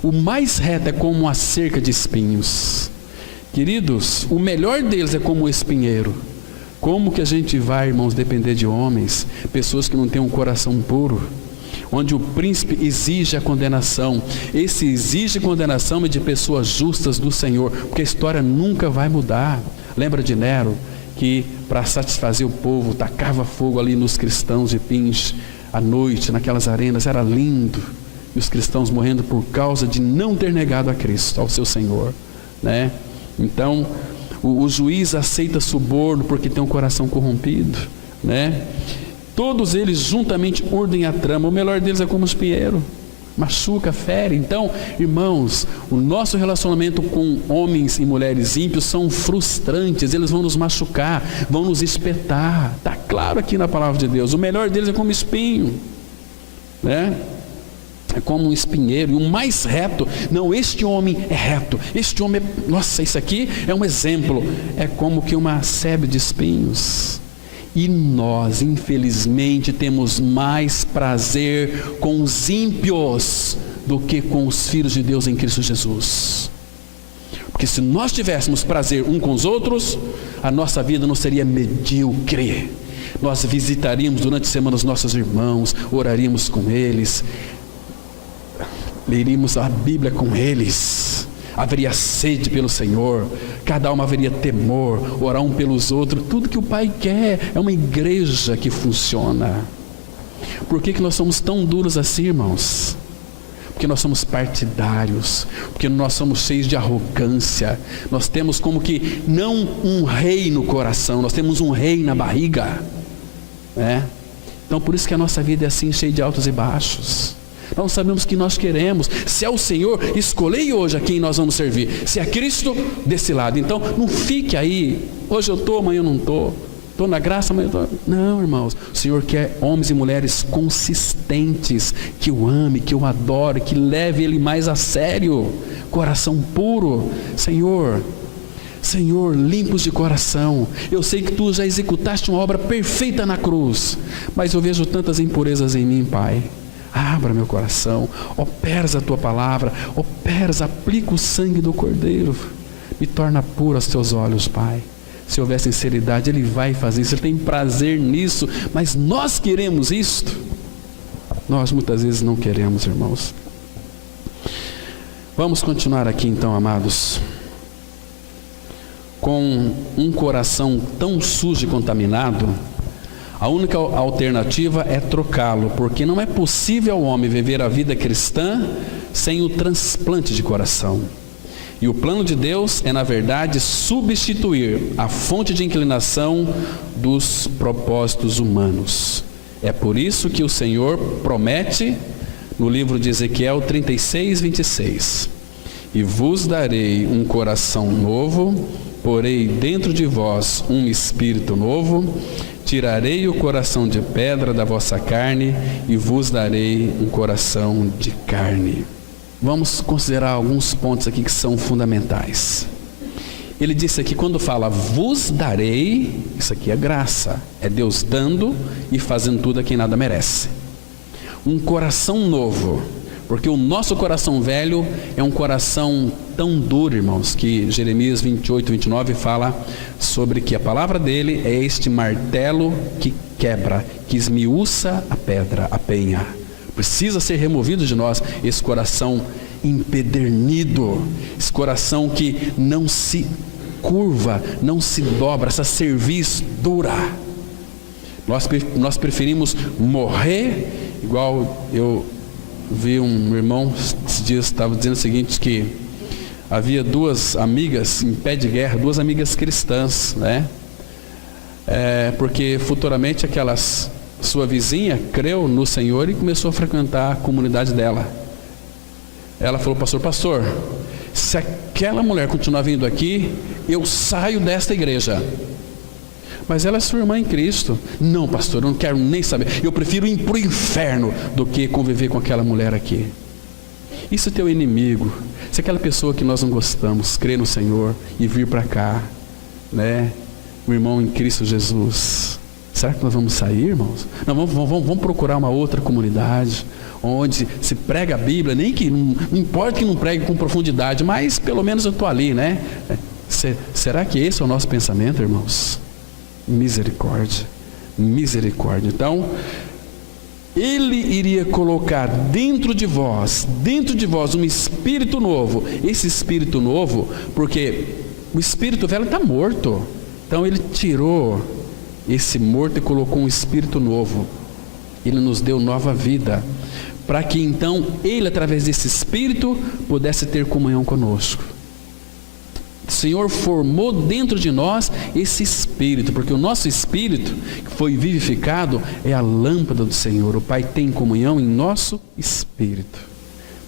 O mais reto é como uma cerca de espinhos. Queridos, o melhor deles é como um espinheiro. Como que a gente vai, irmãos, depender de homens, pessoas que não têm um coração puro? Onde o príncipe exige a condenação. Esse exige condenação é de pessoas justas do Senhor, porque a história nunca vai mudar. Lembra de Nero, que para satisfazer o povo, tacava fogo ali nos cristãos de Pins, à noite, naquelas arenas, era lindo. E os cristãos morrendo por causa de não ter negado a Cristo, ao seu Senhor, né? Então, o juiz aceita suborno porque tem um coração corrompido, né? Todos eles juntamente urdem a trama. O melhor deles é como um espinheiro, machuca, fere. Então, irmãos, o nosso relacionamento com homens e mulheres ímpios são frustrantes. Eles vão nos machucar, vão nos espetar. Está claro aqui na palavra de Deus. O melhor deles é como espinho, né? É como um espinheiro. E o mais reto, não, este homem é reto, este homem é, nossa, isso aqui é um exemplo. É como que uma sebe de espinhos. E nós, infelizmente, temos mais prazer com os ímpios do que com os filhos de Deus em Cristo Jesus. Porque se nós tivéssemos prazer um com os outros, a nossa vida não seria medíocre. Nós visitaríamos durante a semana os nossos irmãos, oraríamos com eles, leríamos a Bíblia com eles, haveria sede pelo Senhor, cada alma haveria temor, orar um pelos outros. Tudo que o Pai quer é uma igreja que funciona. Por que nós somos tão duros assim, irmãos? Porque nós somos partidários, porque nós somos cheios de arrogância. Nós temos como que não um rei no coração, nós temos um rei na barriga, né? Então por isso que a nossa vida é assim, cheia de altos e baixos. Nós não sabemos o que nós queremos. Se é o Senhor, escolhei hoje a quem nós vamos servir. Se é Cristo, desse lado. Então não fique aí, hoje eu estou, amanhã eu não estou na graça, amanhã eu estou. Não, irmãos, o Senhor quer homens e mulheres consistentes, que o ame, que o adore, que leve Ele mais a sério, coração puro. Senhor, limpos de coração, eu sei que Tu já executaste uma obra perfeita na cruz, mas eu vejo tantas impurezas em mim, Pai. Abra meu coração, operas a Tua palavra, operas, aplica o sangue do Cordeiro, me torna puro aos Teus olhos, Pai. Se houver sinceridade, Ele vai fazer isso, Ele tem prazer nisso, mas nós queremos isto? Nós muitas vezes não queremos, irmãos. Vamos continuar aqui então, amados. Com um coração tão sujo e contaminado, a única alternativa é trocá-lo, porque não é possível ao homem viver a vida cristã sem o transplante de coração. E o plano de Deus é, na verdade, substituir a fonte de inclinação dos propósitos humanos. É por isso que o Senhor promete no livro de Ezequiel 36, 26: e vos darei um coração novo, porei dentro de vós um espírito novo, tirarei o coração de pedra da vossa carne e vos darei um coração de carne. Vamos considerar alguns pontos aqui que são fundamentais. Ele disse aqui, quando fala vos darei, isso aqui é graça, é Deus dando e fazendo tudo a quem nada merece. Um coração novo, porque o nosso coração velho é um coração tão duro, irmãos, que Jeremias 28, 29 fala sobre que a palavra dele é este martelo que quebra, que esmiuça a pedra, a penha. Precisa ser removido de nós esse coração empedernido, esse coração que não se curva, não se dobra, essa cerviz dura. Nós preferimos morrer, igual eu vi um irmão esses dias estava dizendo o seguinte, que havia duas amigas em pé de guerra, duas amigas cristãs, né? Porque futuramente sua vizinha creu no Senhor e começou a frequentar a comunidade dela. Ela falou, pastor, se aquela mulher continuar vindo aqui, eu saio desta igreja. Mas ela é sua irmã em Cristo. Não, pastor, eu não quero nem saber, eu prefiro ir para o inferno do que conviver com aquela mulher aqui. E se o teu inimigo, se aquela pessoa que nós não gostamos, crê no Senhor e vir para cá, né? O irmão em Cristo Jesus, será que nós vamos sair, irmãos? Não, vamos procurar uma outra comunidade, onde se prega a Bíblia, nem que, não importa que não pregue com profundidade, mas pelo menos eu estou ali, né? Será que esse é o nosso pensamento, irmãos? Misericórdia, misericórdia. Então, Ele iria colocar dentro de vós um espírito novo. Esse espírito novo, porque o espírito velho está morto. Então Ele tirou esse morto e colocou um espírito novo. Ele nos deu nova vida, para que então Ele, através desse espírito, pudesse ter comunhão conosco. O Senhor formou dentro de nós esse espírito, porque o nosso espírito, que foi vivificado, é a lâmpada do Senhor. O Pai tem comunhão em nosso espírito.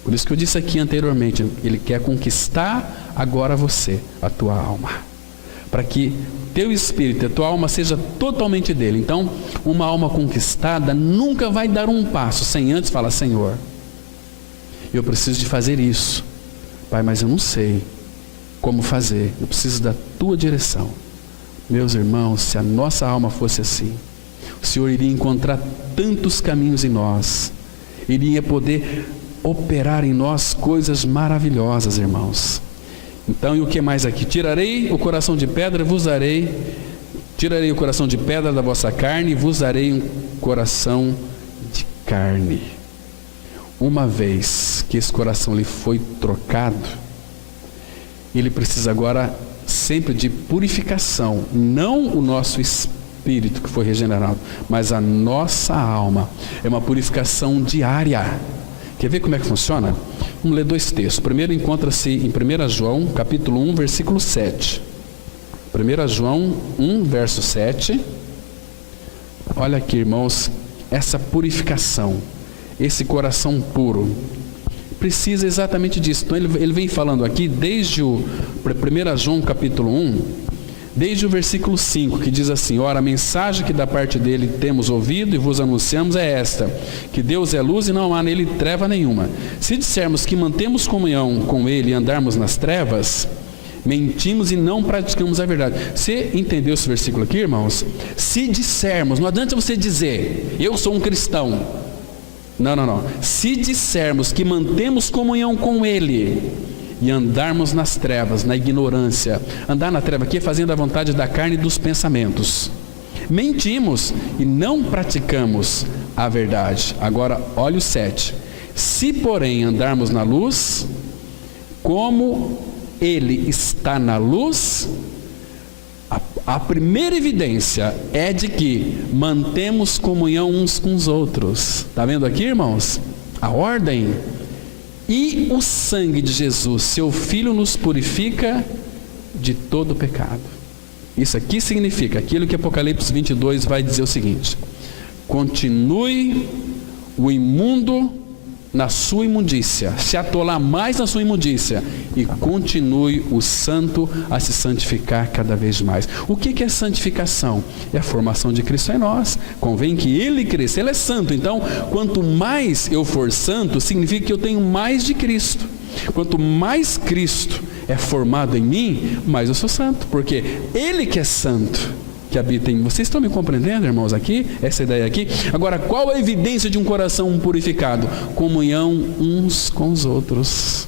Por isso que eu disse aqui anteriormente, Ele quer conquistar agora você, a tua alma, para que teu espírito, a tua alma seja totalmente dele. Então, uma alma conquistada nunca vai dar um passo sem antes falar: Senhor, eu preciso de fazer isso, Pai, mas eu não sei como fazer, eu preciso da tua direção. Meus irmãos, se a nossa alma fosse assim, o Senhor iria encontrar tantos caminhos em nós, iria poder operar em nós coisas maravilhosas, irmãos. Então, e o que mais aqui? Tirarei o coração de pedra, tirarei o coração de pedra da vossa carne e vos darei um coração de carne. Uma vez que esse coração lhe foi trocado, ele precisa agora sempre de purificação, não o nosso espírito que foi regenerado, mas a nossa alma. É uma purificação diária. Quer ver como é que funciona? Vamos ler dois textos. Primeiro encontra-se em 1 João, capítulo 1, versículo 7. 1 João 1, verso 7. Olha aqui, irmãos, essa purificação, esse coração puro, precisa exatamente disso. Então ele vem falando aqui desde o 1 João capítulo 1, desde o versículo 5, que diz assim: ora, a mensagem que da parte dele temos ouvido e vos anunciamos é esta, que Deus é luz e não há nele treva nenhuma. Se dissermos que mantemos comunhão com ele e andarmos nas trevas, mentimos e não praticamos a verdade. Você entendeu esse versículo aqui, irmãos? Se dissermos, não adianta você dizer: eu sou um cristão. Não. Se dissermos que mantemos comunhão com Ele e andarmos nas trevas, na ignorância, andar na treva aqui é fazendo a vontade da carne e dos pensamentos, mentimos e não praticamos a verdade. Agora, olha o 7. Se, porém, andarmos na luz, como Ele está na luz, a primeira evidência é de que mantemos comunhão uns com os outros. Está vendo aqui, irmãos? A ordem. E o sangue de Jesus, seu Filho, nos purifica de todo pecado. Isso aqui significa aquilo que Apocalipse 22 vai dizer o seguinte: continue o imundo na sua imundícia, se atolar mais na sua imundícia, e continue o santo a se santificar cada vez mais. O que é santificação? É a formação de Cristo em nós. Convém que Ele cresça. Ele é santo, então quanto mais eu for santo, significa que eu tenho mais de Cristo. Quanto mais Cristo é formado em mim, mais eu sou santo, porque Ele que é santo que habita em mim. Vocês estão me compreendendo, irmãos, aqui? Essa ideia aqui? Agora, qual a evidência de um coração purificado? Comunhão uns com os outros.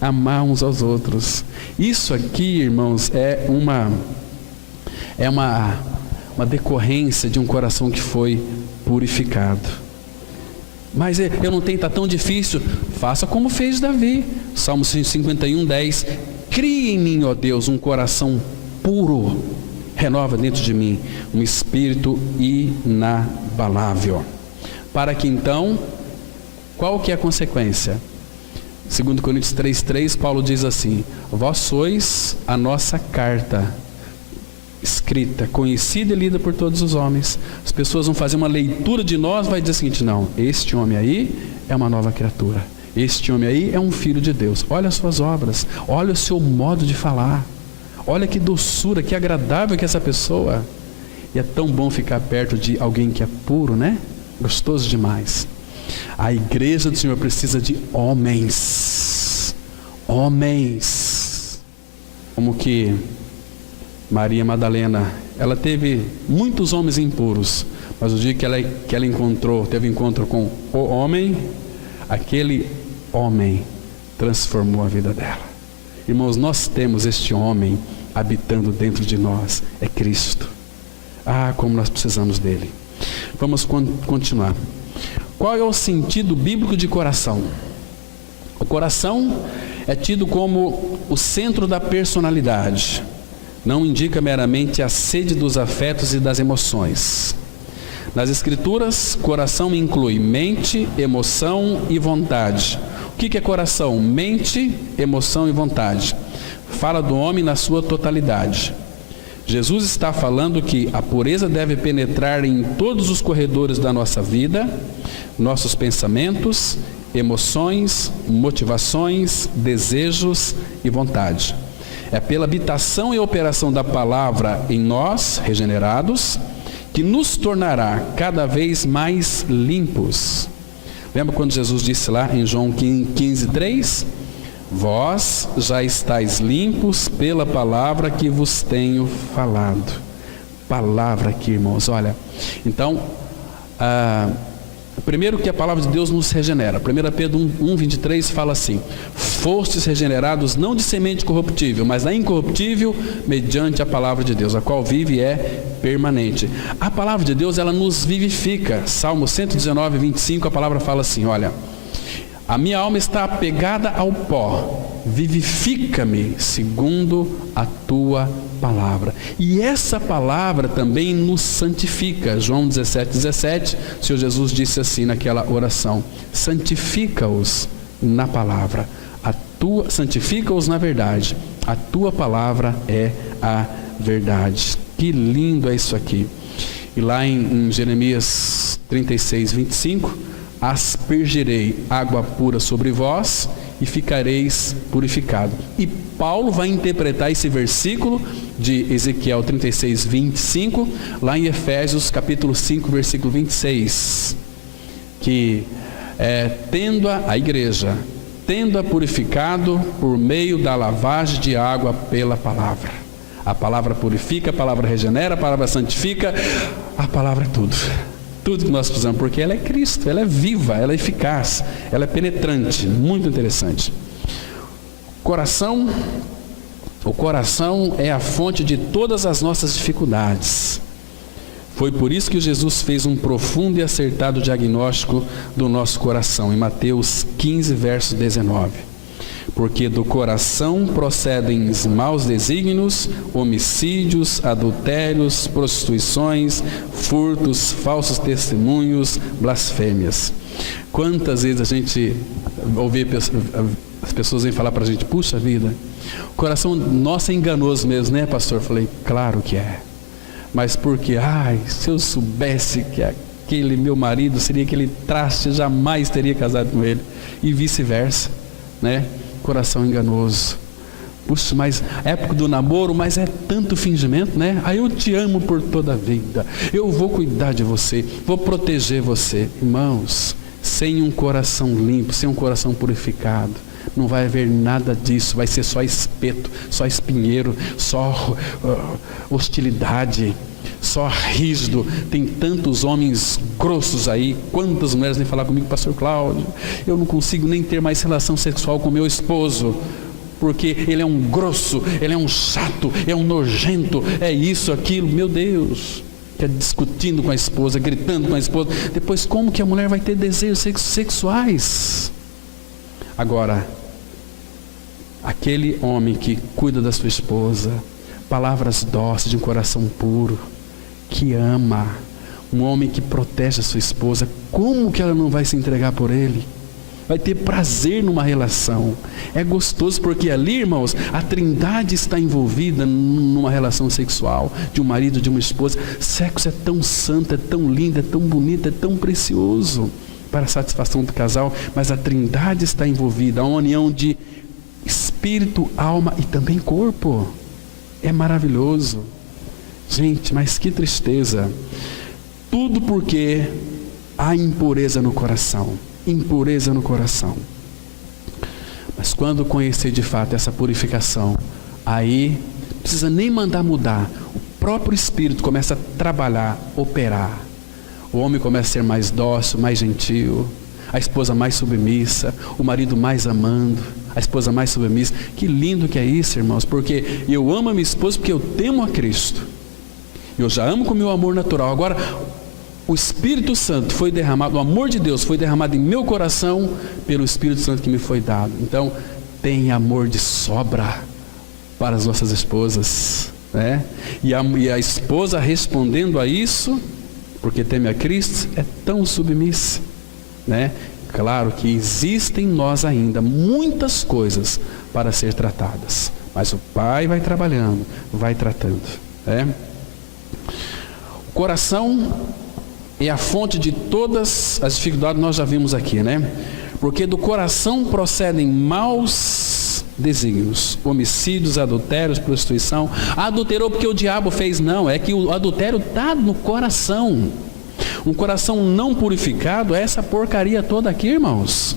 Amar uns aos outros. Isso aqui, irmãos, é uma decorrência de um coração que foi purificado. Mas eu não tenho, está tão difícil. Faça como fez Davi. Salmo 51, 10. Cria em mim, ó Deus, um coração puro. Renova dentro de mim um espírito inabalável. Para que então, qual que é a consequência? 2 Coríntios 3,3, Paulo diz assim: vós sois a nossa carta escrita, conhecida e lida por todos os homens. As pessoas vão fazer uma leitura de nós, vai dizer o seguinte: não, este homem aí é uma nova criatura, este homem aí é um filho de Deus. Olha as suas obras, olha o seu modo de falar, olha que doçura, que agradável que é essa pessoa. E é tão bom ficar perto de alguém que é puro, né? Gostoso demais. A igreja do Senhor precisa de homens. Homens. Como que Maria Madalena, ela teve muitos homens impuros, mas o dia que ela teve encontro com o homem, aquele homem transformou a vida dela. Irmãos, nós temos este homem habitando dentro de nós, é Cristo. Ah, como nós precisamos dele. Vamos continuar. Qual é o sentido bíblico de coração? O coração é tido como o centro da personalidade. Não indica meramente a sede dos afetos e das emoções. Nas Escrituras, coração inclui mente, emoção e vontade. O que é coração? Mente, emoção e vontade. Fala do homem na sua totalidade. Jesus está falando que a pureza deve penetrar em todos os corredores da nossa vida, nossos pensamentos, emoções, motivações, desejos e vontade. É pela habitação e operação da palavra em nós, regenerados, que nos tornará cada vez mais limpos. Lembra quando Jesus disse lá em João 15:3? Vós já estáis limpos pela palavra que vos tenho falado. Palavra aqui, irmãos, olha. Então, primeiro que a palavra de Deus nos regenera. 1 Pedro 1:23 fala assim: fostes regenerados não de semente corruptível, mas da incorruptível, mediante a palavra de Deus, a qual vive e é permanente. A palavra de Deus, ela nos vivifica. Salmo 119:25, a palavra fala assim, olha: a minha alma está apegada ao pó, vivifica-me segundo a tua palavra. E essa palavra também nos santifica. João 17:17, o Senhor Jesus disse assim naquela oração: santifica-os na palavra, santifica-os na verdade, a tua palavra é a verdade. Que lindo é isso aqui. E lá em Jeremias 36:25, aspergirei água pura sobre vós e ficareis purificado. E Paulo vai interpretar esse versículo de Ezequiel 36:25 lá em Efésios capítulo 5 versículo 26, que tendo a igreja purificado por meio da lavagem de água pela palavra. A palavra purifica, a palavra regenera, a palavra santifica, a palavra é tudo. Tudo que nós precisamos, porque ela é Cristo, ela é viva, ela é eficaz, ela é penetrante, muito interessante. O coração é a fonte de todas as nossas dificuldades. Foi por isso que Jesus fez um profundo e acertado diagnóstico do nosso coração, em Mateus 15, verso 19. Porque do coração procedem maus desígnios, homicídios, adultérios, prostituições, furtos, falsos testemunhos, blasfêmias. Quantas vezes a gente ouve as pessoas vêm falar para a gente: puxa vida, o coração nosso é enganoso mesmo, né, pastor? Eu falei: claro que é. Mas porque, se eu soubesse que aquele meu marido seria aquele traste, jamais teria casado com ele. E vice-versa, né? Coração enganoso. Puxa, mas época do namoro, mas é tanto fingimento, né? Eu te amo por toda a vida, eu vou cuidar de você, vou proteger você. Irmãos, sem um coração limpo, sem um coração purificado, não vai haver nada disso. Vai ser só espeto, só espinheiro, só hostilidade, só rígido. Tem tantos homens grossos aí. Quantas mulheres vêm falar comigo: pastor Cláudio, eu não consigo nem ter mais relação sexual com meu esposo, porque ele é um grosso, ele é um chato, é um nojento, é isso, aquilo. Meu Deus, fica discutindo com a esposa, gritando com a esposa. Depois, como que a mulher vai ter desejos sexuais? Agora, aquele homem que cuida da sua esposa, palavras doces, de um coração puro, que ama, um homem que protege a sua esposa, como que ela não vai se entregar por ele? Vai ter prazer numa relação. É gostoso, porque ali, irmãos, a trindade está envolvida numa relação sexual, de um marido, de uma esposa. Sexo é tão santo, é tão lindo, é tão bonito, é tão precioso para a satisfação do casal, mas a trindade está envolvida, a união de espírito, alma e também corpo. É maravilhoso. Gente, mas que tristeza. Tudo porque há impureza no coração, impureza no coração. Mas quando conhecer de fato essa purificação, aí não precisa nem mandar mudar, o próprio Espírito começa a trabalhar, operar. O homem começa a ser mais dócil, mais gentil, a esposa mais submissa, o marido mais amando, a esposa mais submissa. Que lindo que é isso, irmãos, porque eu amo a minha esposa porque eu temo a Cristo. Eu já amo com o meu amor natural. Agora, o Espírito Santo foi derramado, o amor de Deus foi derramado em meu coração pelo Espírito Santo que me foi dado. Então, tem amor de sobra para as nossas esposas, né? E a esposa respondendo a isso, porque teme a Cristo, é tão submissa, né? Claro que existem em nós ainda muitas coisas para ser tratadas, mas o Pai vai trabalhando, vai tratando, né? O coração é a fonte de todas as dificuldades, nós já vimos aqui, né? Porque do coração procedem maus desígnios, homicídios, adultérios, prostituição. Adulterou porque o diabo fez? Não, é que o adultério está no coração. Um coração não purificado é essa porcaria toda aqui, irmãos.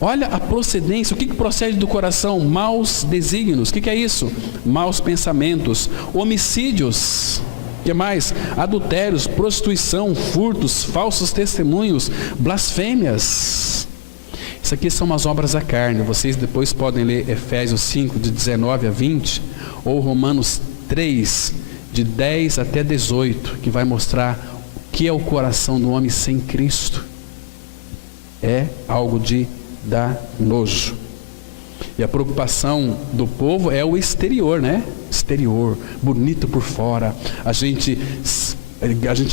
Olha a procedência, o que procede do coração? Maus desígnios, o que é isso? Maus pensamentos, homicídios, o que mais? Adultérios, prostituição, furtos, falsos testemunhos, blasfêmias. Isso aqui são as obras da carne. Vocês depois podem ler Efésios 5, de 19 a 20, ou Romanos 3, de 10 até 18, que vai mostrar o que é o coração do homem sem Cristo. É algo de dar nojo. E a preocupação do povo é o exterior, né? Exterior, bonito por fora. A gente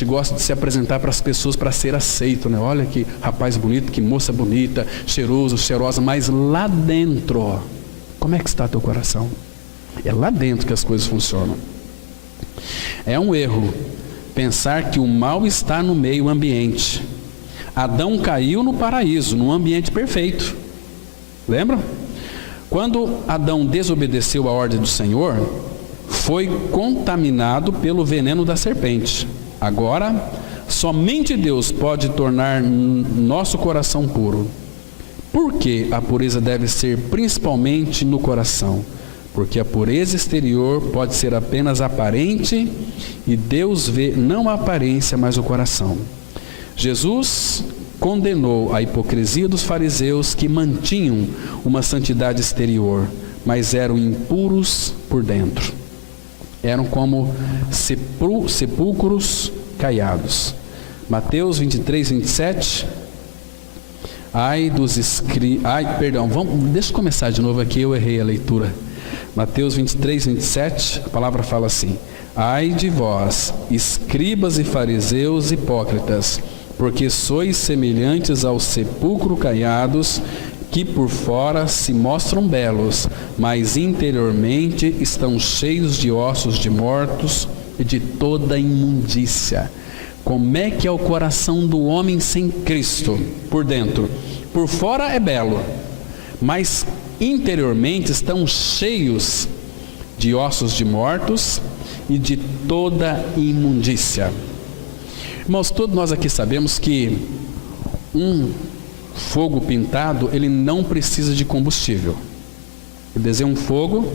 gosta de se apresentar para as pessoas para ser aceito, né? Olha que rapaz bonito, que moça bonita, cheiroso, cheirosa, mas lá dentro, como é que está teu coração? É lá dentro que as coisas funcionam. É um erro pensar que o mal está no meio ambiente. Adão caiu no paraíso, num ambiente perfeito. Lembram? Quando Adão desobedeceu a ordem do Senhor, foi contaminado pelo veneno da serpente. Agora, somente Deus pode tornar nosso coração puro. Por que a pureza deve ser principalmente no coração? Porque a pureza exterior pode ser apenas aparente e Deus vê não a aparência, mas o coração. Jesus condenou a hipocrisia dos fariseus que mantinham uma santidade exterior, mas eram impuros por dentro. Eram como sepulcros caiados. Mateus 23, 27. Deixa eu começar de novo aqui, eu errei a leitura. Mateus 23, 27, a palavra fala assim: ai de vós, escribas e fariseus hipócritas, porque sois semelhantes aos sepulcros caiados, que por fora se mostram belos, mas interiormente estão cheios de ossos de mortos e de toda imundícia. Como é que é o coração do homem sem Cristo? Por dentro. Por fora é belo, mas interiormente estão cheios de ossos de mortos e de toda imundícia. Irmãos, todos nós aqui sabemos que um fogo pintado, ele não precisa de combustível. Eu desenho um fogo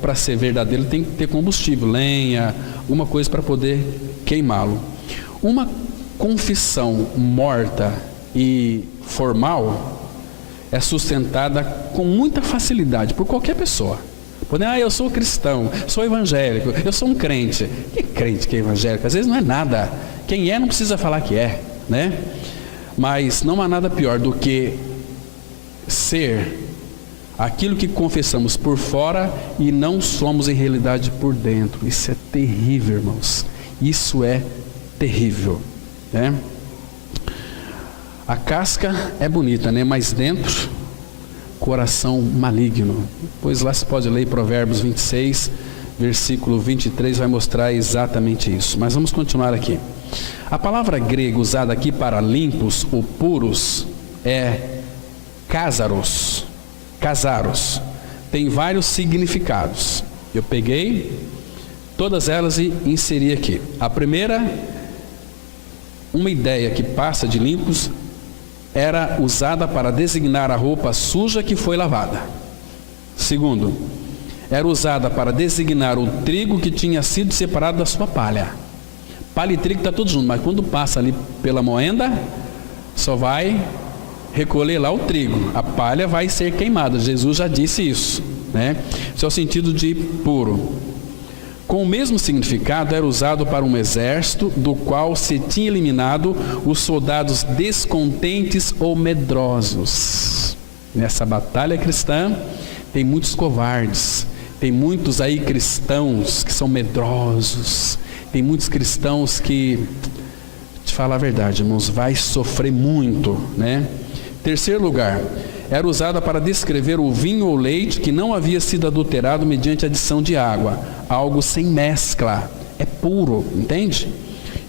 para ser verdadeiro tem que ter combustível, lenha, alguma coisa para poder queimá-lo. Uma confissão morta e formal é sustentada com muita facilidade por qualquer pessoa. Eu sou cristão, sou evangélico, eu sou um crente. Que crente que é evangélico? Às vezes não é nada. Quem é não precisa falar que é, né? Mas não há nada pior do que ser aquilo que confessamos por fora e não somos em realidade por dentro. Isso é terrível, irmãos. Isso é terrível, né? A casca é bonita, né? Mas dentro, coração maligno. Pois lá se pode ler Provérbios 26, versículo 23, vai mostrar exatamente isso. Mas vamos continuar aqui. A palavra grega usada aqui para limpos ou puros é cásaros. Casaros. Tem vários significados. Eu peguei todas elas e inseri aqui. A primeira uma ideia que passa de limpos era usada para designar a roupa suja que foi lavada. Segundo, era usada para designar o trigo que tinha sido separado da sua palha. Palha e trigo está tudo junto, mas quando passa ali pela moenda, só vai recolher lá o trigo. A palha vai ser queimada. Jesus já disse isso, né? Esse é o sentido de puro. Com o mesmo significado, era usado para um exército do qual se tinha eliminado os soldados descontentes ou medrosos. Nessa batalha cristã, tem muitos covardes, tem muitos aí cristãos que são medrosos, tem muitos cristãos que, te falar a verdade, irmãos, vai sofrer muito, né? Terceiro lugar, era usada para descrever o vinho ou leite que não havia sido adulterado mediante adição de água, algo sem mescla, é puro, entende?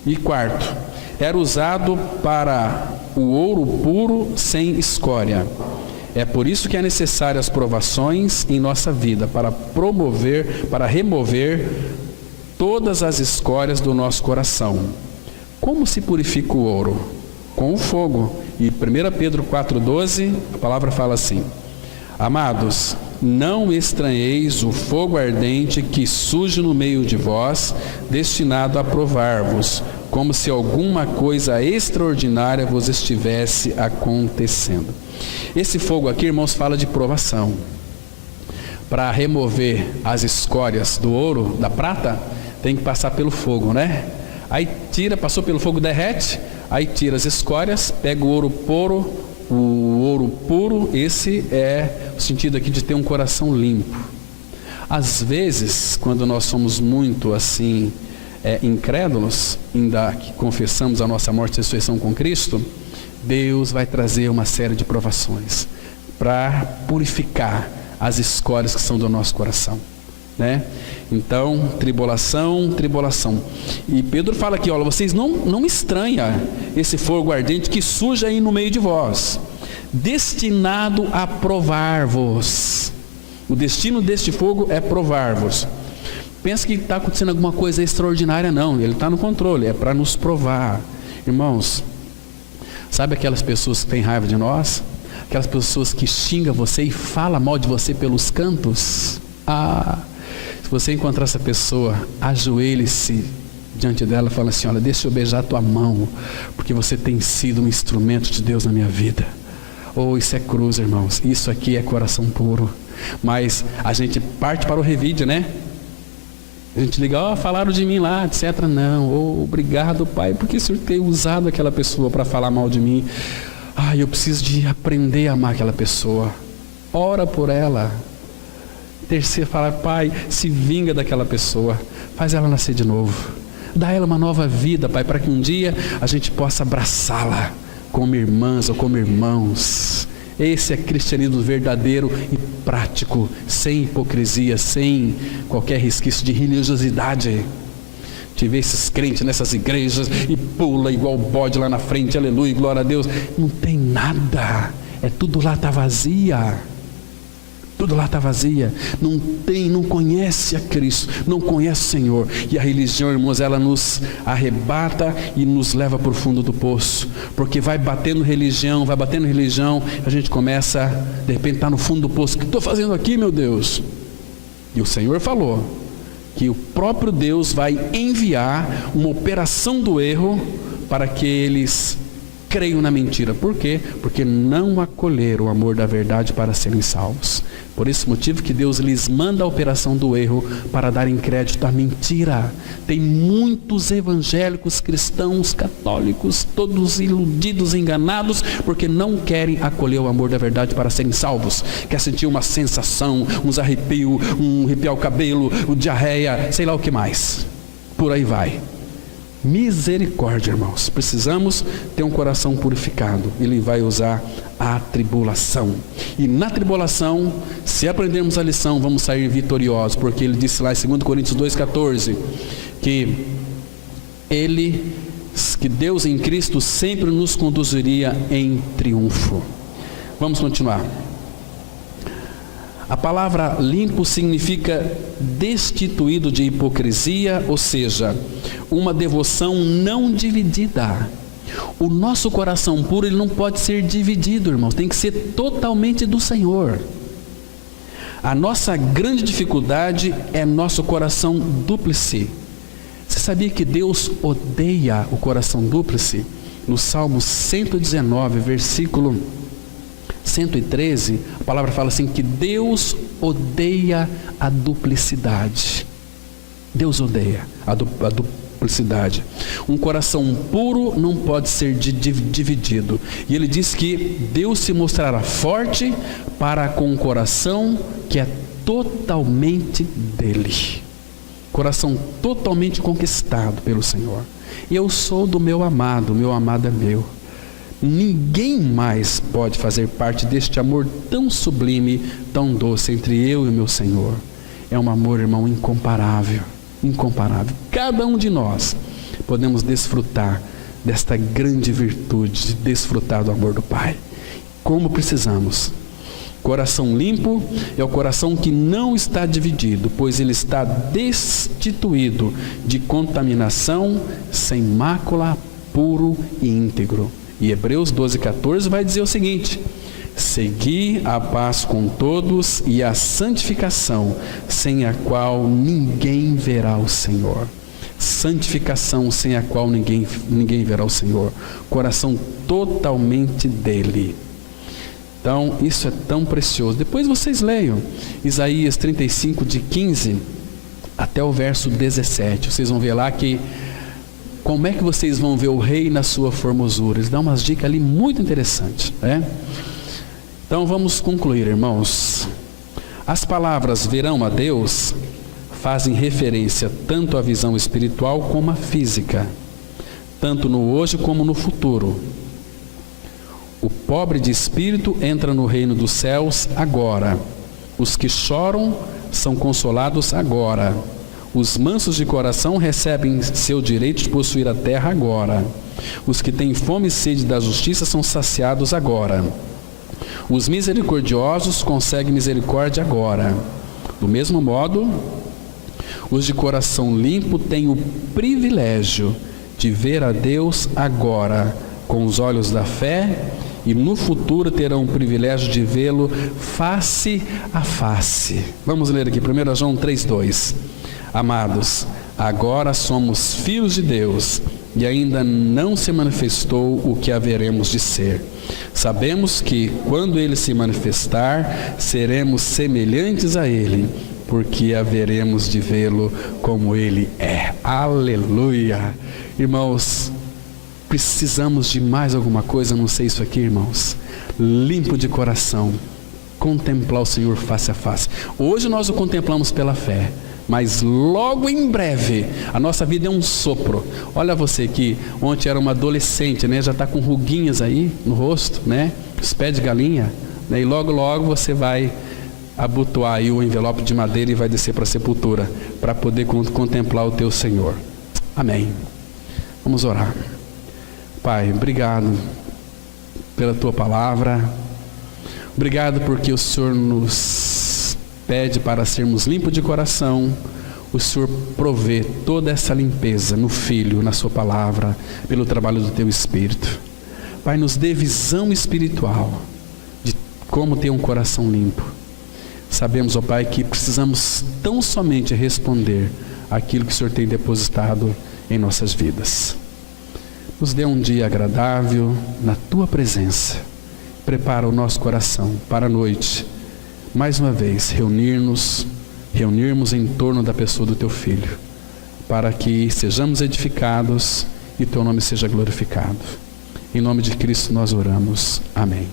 E quarto, era usado para o ouro puro sem escória. É por isso que é necessário as provações em nossa vida, para remover todas as escórias do nosso coração. Como se purifica o ouro? Com o fogo. E 1 Pedro 4,12, a palavra fala assim: amados, não estranheis o fogo ardente que surge no meio de vós, destinado a provar-vos, como se alguma coisa extraordinária vos estivesse acontecendo. Esse fogo aqui, irmãos, fala de provação. Para remover as escórias do ouro, da prata, tem que passar pelo fogo, né? Aí tira, passou pelo fogo, derrete, aí tira as escórias, pega o ouro puro, esse é o sentido aqui de ter um coração limpo. Às vezes, quando nós somos muito assim, incrédulos, ainda que confessamos a nossa morte e ressurreição com Cristo, Deus vai trazer uma série de provações para purificar as escórias que são do nosso coração, né? Então, tribulação. E Pedro fala aqui, olha, vocês não estranham esse fogo ardente que surge aí no meio de vós, destinado a provar-vos. O destino deste fogo é provar-vos. Pensa que está acontecendo alguma coisa extraordinária? Não, ele está no controle, é para nos provar. Irmãos, sabe aquelas pessoas que têm raiva de nós? Aquelas pessoas que xingam você e falam mal de você pelos cantos? Se você encontrar essa pessoa, ajoelhe-se diante dela e fala assim: olha, deixa eu beijar a tua mão, porque você tem sido um instrumento de Deus na minha vida. Isso é cruz, irmãos, isso aqui é coração puro. Mas a gente parte para o revide, né? A gente liga, falaram de mim lá, etc. Não, obrigado, Pai, porque o Senhor tem usado aquela pessoa para falar mal de mim. Eu preciso de aprender a amar aquela pessoa. Ora por ela. Terceiro, falar: Pai, se vinga daquela pessoa, faz ela nascer de novo, dá ela uma nova vida, Pai, para que um dia a gente possa abraçá-la como irmãs ou como irmãos. Esse é cristianismo verdadeiro e prático, sem hipocrisia, sem qualquer resquício de religiosidade. Te vê esses crentes nessas igrejas e pula igual bode lá na frente, aleluia, glória a Deus. Não tem nada, tudo lá está vazia. Tudo lá está vazia, não conhece a Cristo, não conhece o Senhor. E a religião, irmãos, ela nos arrebata e nos leva para o fundo do poço, porque vai batendo religião, a gente começa, de repente está no fundo do poço. O que estou fazendo aqui, meu Deus? E o Senhor falou que o próprio Deus vai enviar uma operação do erro para que eles creiam na mentira. Por quê? Porque não acolheram o amor da verdade para serem salvos. Por esse motivo que Deus lhes manda a operação do erro para darem crédito à mentira. Tem muitos evangélicos, cristãos, católicos, todos iludidos, enganados, porque não querem acolher o amor da verdade para serem salvos. Quer sentir uma sensação, uns arrepios, arrepiar o cabelo, diarreia, sei lá o que mais. Por aí vai. Misericórdia, irmãos. Precisamos ter um coração purificado. Ele vai usar a tribulação. E na tribulação, se aprendermos a lição, vamos sair vitoriosos. Porque ele disse lá em 2 Coríntios 2,14 que Deus em Cristo sempre nos conduziria em triunfo. Vamos continuar. A palavra limpo significa destituído de hipocrisia, ou seja, uma devoção não dividida. O nosso coração puro, ele não pode ser dividido, irmãos, tem que ser totalmente do Senhor. A nossa grande dificuldade é nosso coração dúplice. Você sabia que Deus odeia o coração dúplice? No Salmo 119, versículo 113, a palavra fala assim, que Deus odeia a duplicidade. Deus odeia a duplicidade. Um coração puro não pode ser dividido. E ele diz que Deus se mostrará forte para com um coração que é totalmente dele. Coração totalmente conquistado pelo Senhor. E eu sou do meu amado é meu. Ninguém mais pode fazer parte deste amor tão sublime, tão doce entre eu e o meu Senhor. É um amor, irmão, incomparável. Incomparável. Cada um de nós podemos desfrutar desta grande virtude, de desfrutar do amor do Pai. Como precisamos. Coração limpo é o coração que não está dividido, pois ele está destituído de contaminação, sem mácula, puro e íntegro. E Hebreus 12:14 vai dizer o seguinte: segui a paz com todos e a santificação, sem a qual ninguém verá o Senhor. Santificação sem a qual ninguém verá o Senhor. Coração totalmente dele. Então, isso é tão precioso. Depois vocês leiam Isaías 35, de 15 até o verso 17. Vocês vão ver lá que como é que vocês vão ver o rei na sua formosura. Eles dão umas dicas ali muito interessantes, né? Então vamos concluir, irmãos. As palavras verão a Deus fazem referência tanto à visão espiritual como à física, tanto no hoje como no futuro. O pobre de espírito entra no reino dos céus agora. Os que choram são consolados agora. Os mansos de coração recebem seu direito de possuir a terra agora. Os que têm fome e sede da justiça são saciados agora. Os misericordiosos conseguem misericórdia agora. Do mesmo modo, os de coração limpo têm o privilégio de ver a Deus agora, com os olhos da fé, e no futuro terão o privilégio de vê-lo face a face. Vamos ler aqui, 1 João 3:2. Amados, agora somos filhos de Deus, e ainda não se manifestou o que haveremos de ser. Sabemos que, quando Ele se manifestar, seremos semelhantes a Ele, porque haveremos de vê-lo como Ele é. Aleluia! Irmãos, precisamos de mais alguma coisa, não sei isso aqui, irmãos. Limpo de coração, contemplar o Senhor face a face. Hoje nós o contemplamos pela fé, mas logo em breve a nossa vida é um sopro. Olha você que ontem era uma adolescente, né? Já está com ruguinhas aí no rosto, né? Os pés de galinha, né? E logo você vai abotoar aí o envelope de madeira e vai descer para a sepultura, para poder contemplar o teu Senhor. Amém. Vamos orar. Pai, obrigado pela tua palavra. Obrigado porque o Senhor nos pede para sermos limpos de coração. O Senhor provê toda essa limpeza no Filho, na sua palavra, pelo trabalho do teu Espírito. Pai, nos dê visão espiritual de como ter um coração limpo. Sabemos, ó Pai, que precisamos tão somente responder aquilo que o Senhor tem depositado em nossas vidas. Nos dê um dia agradável na tua presença. Prepara o nosso coração para a noite, mais uma vez, reunirmos em torno da pessoa do teu Filho, para que sejamos edificados e teu nome seja glorificado. Em nome de Cristo nós oramos. Amém.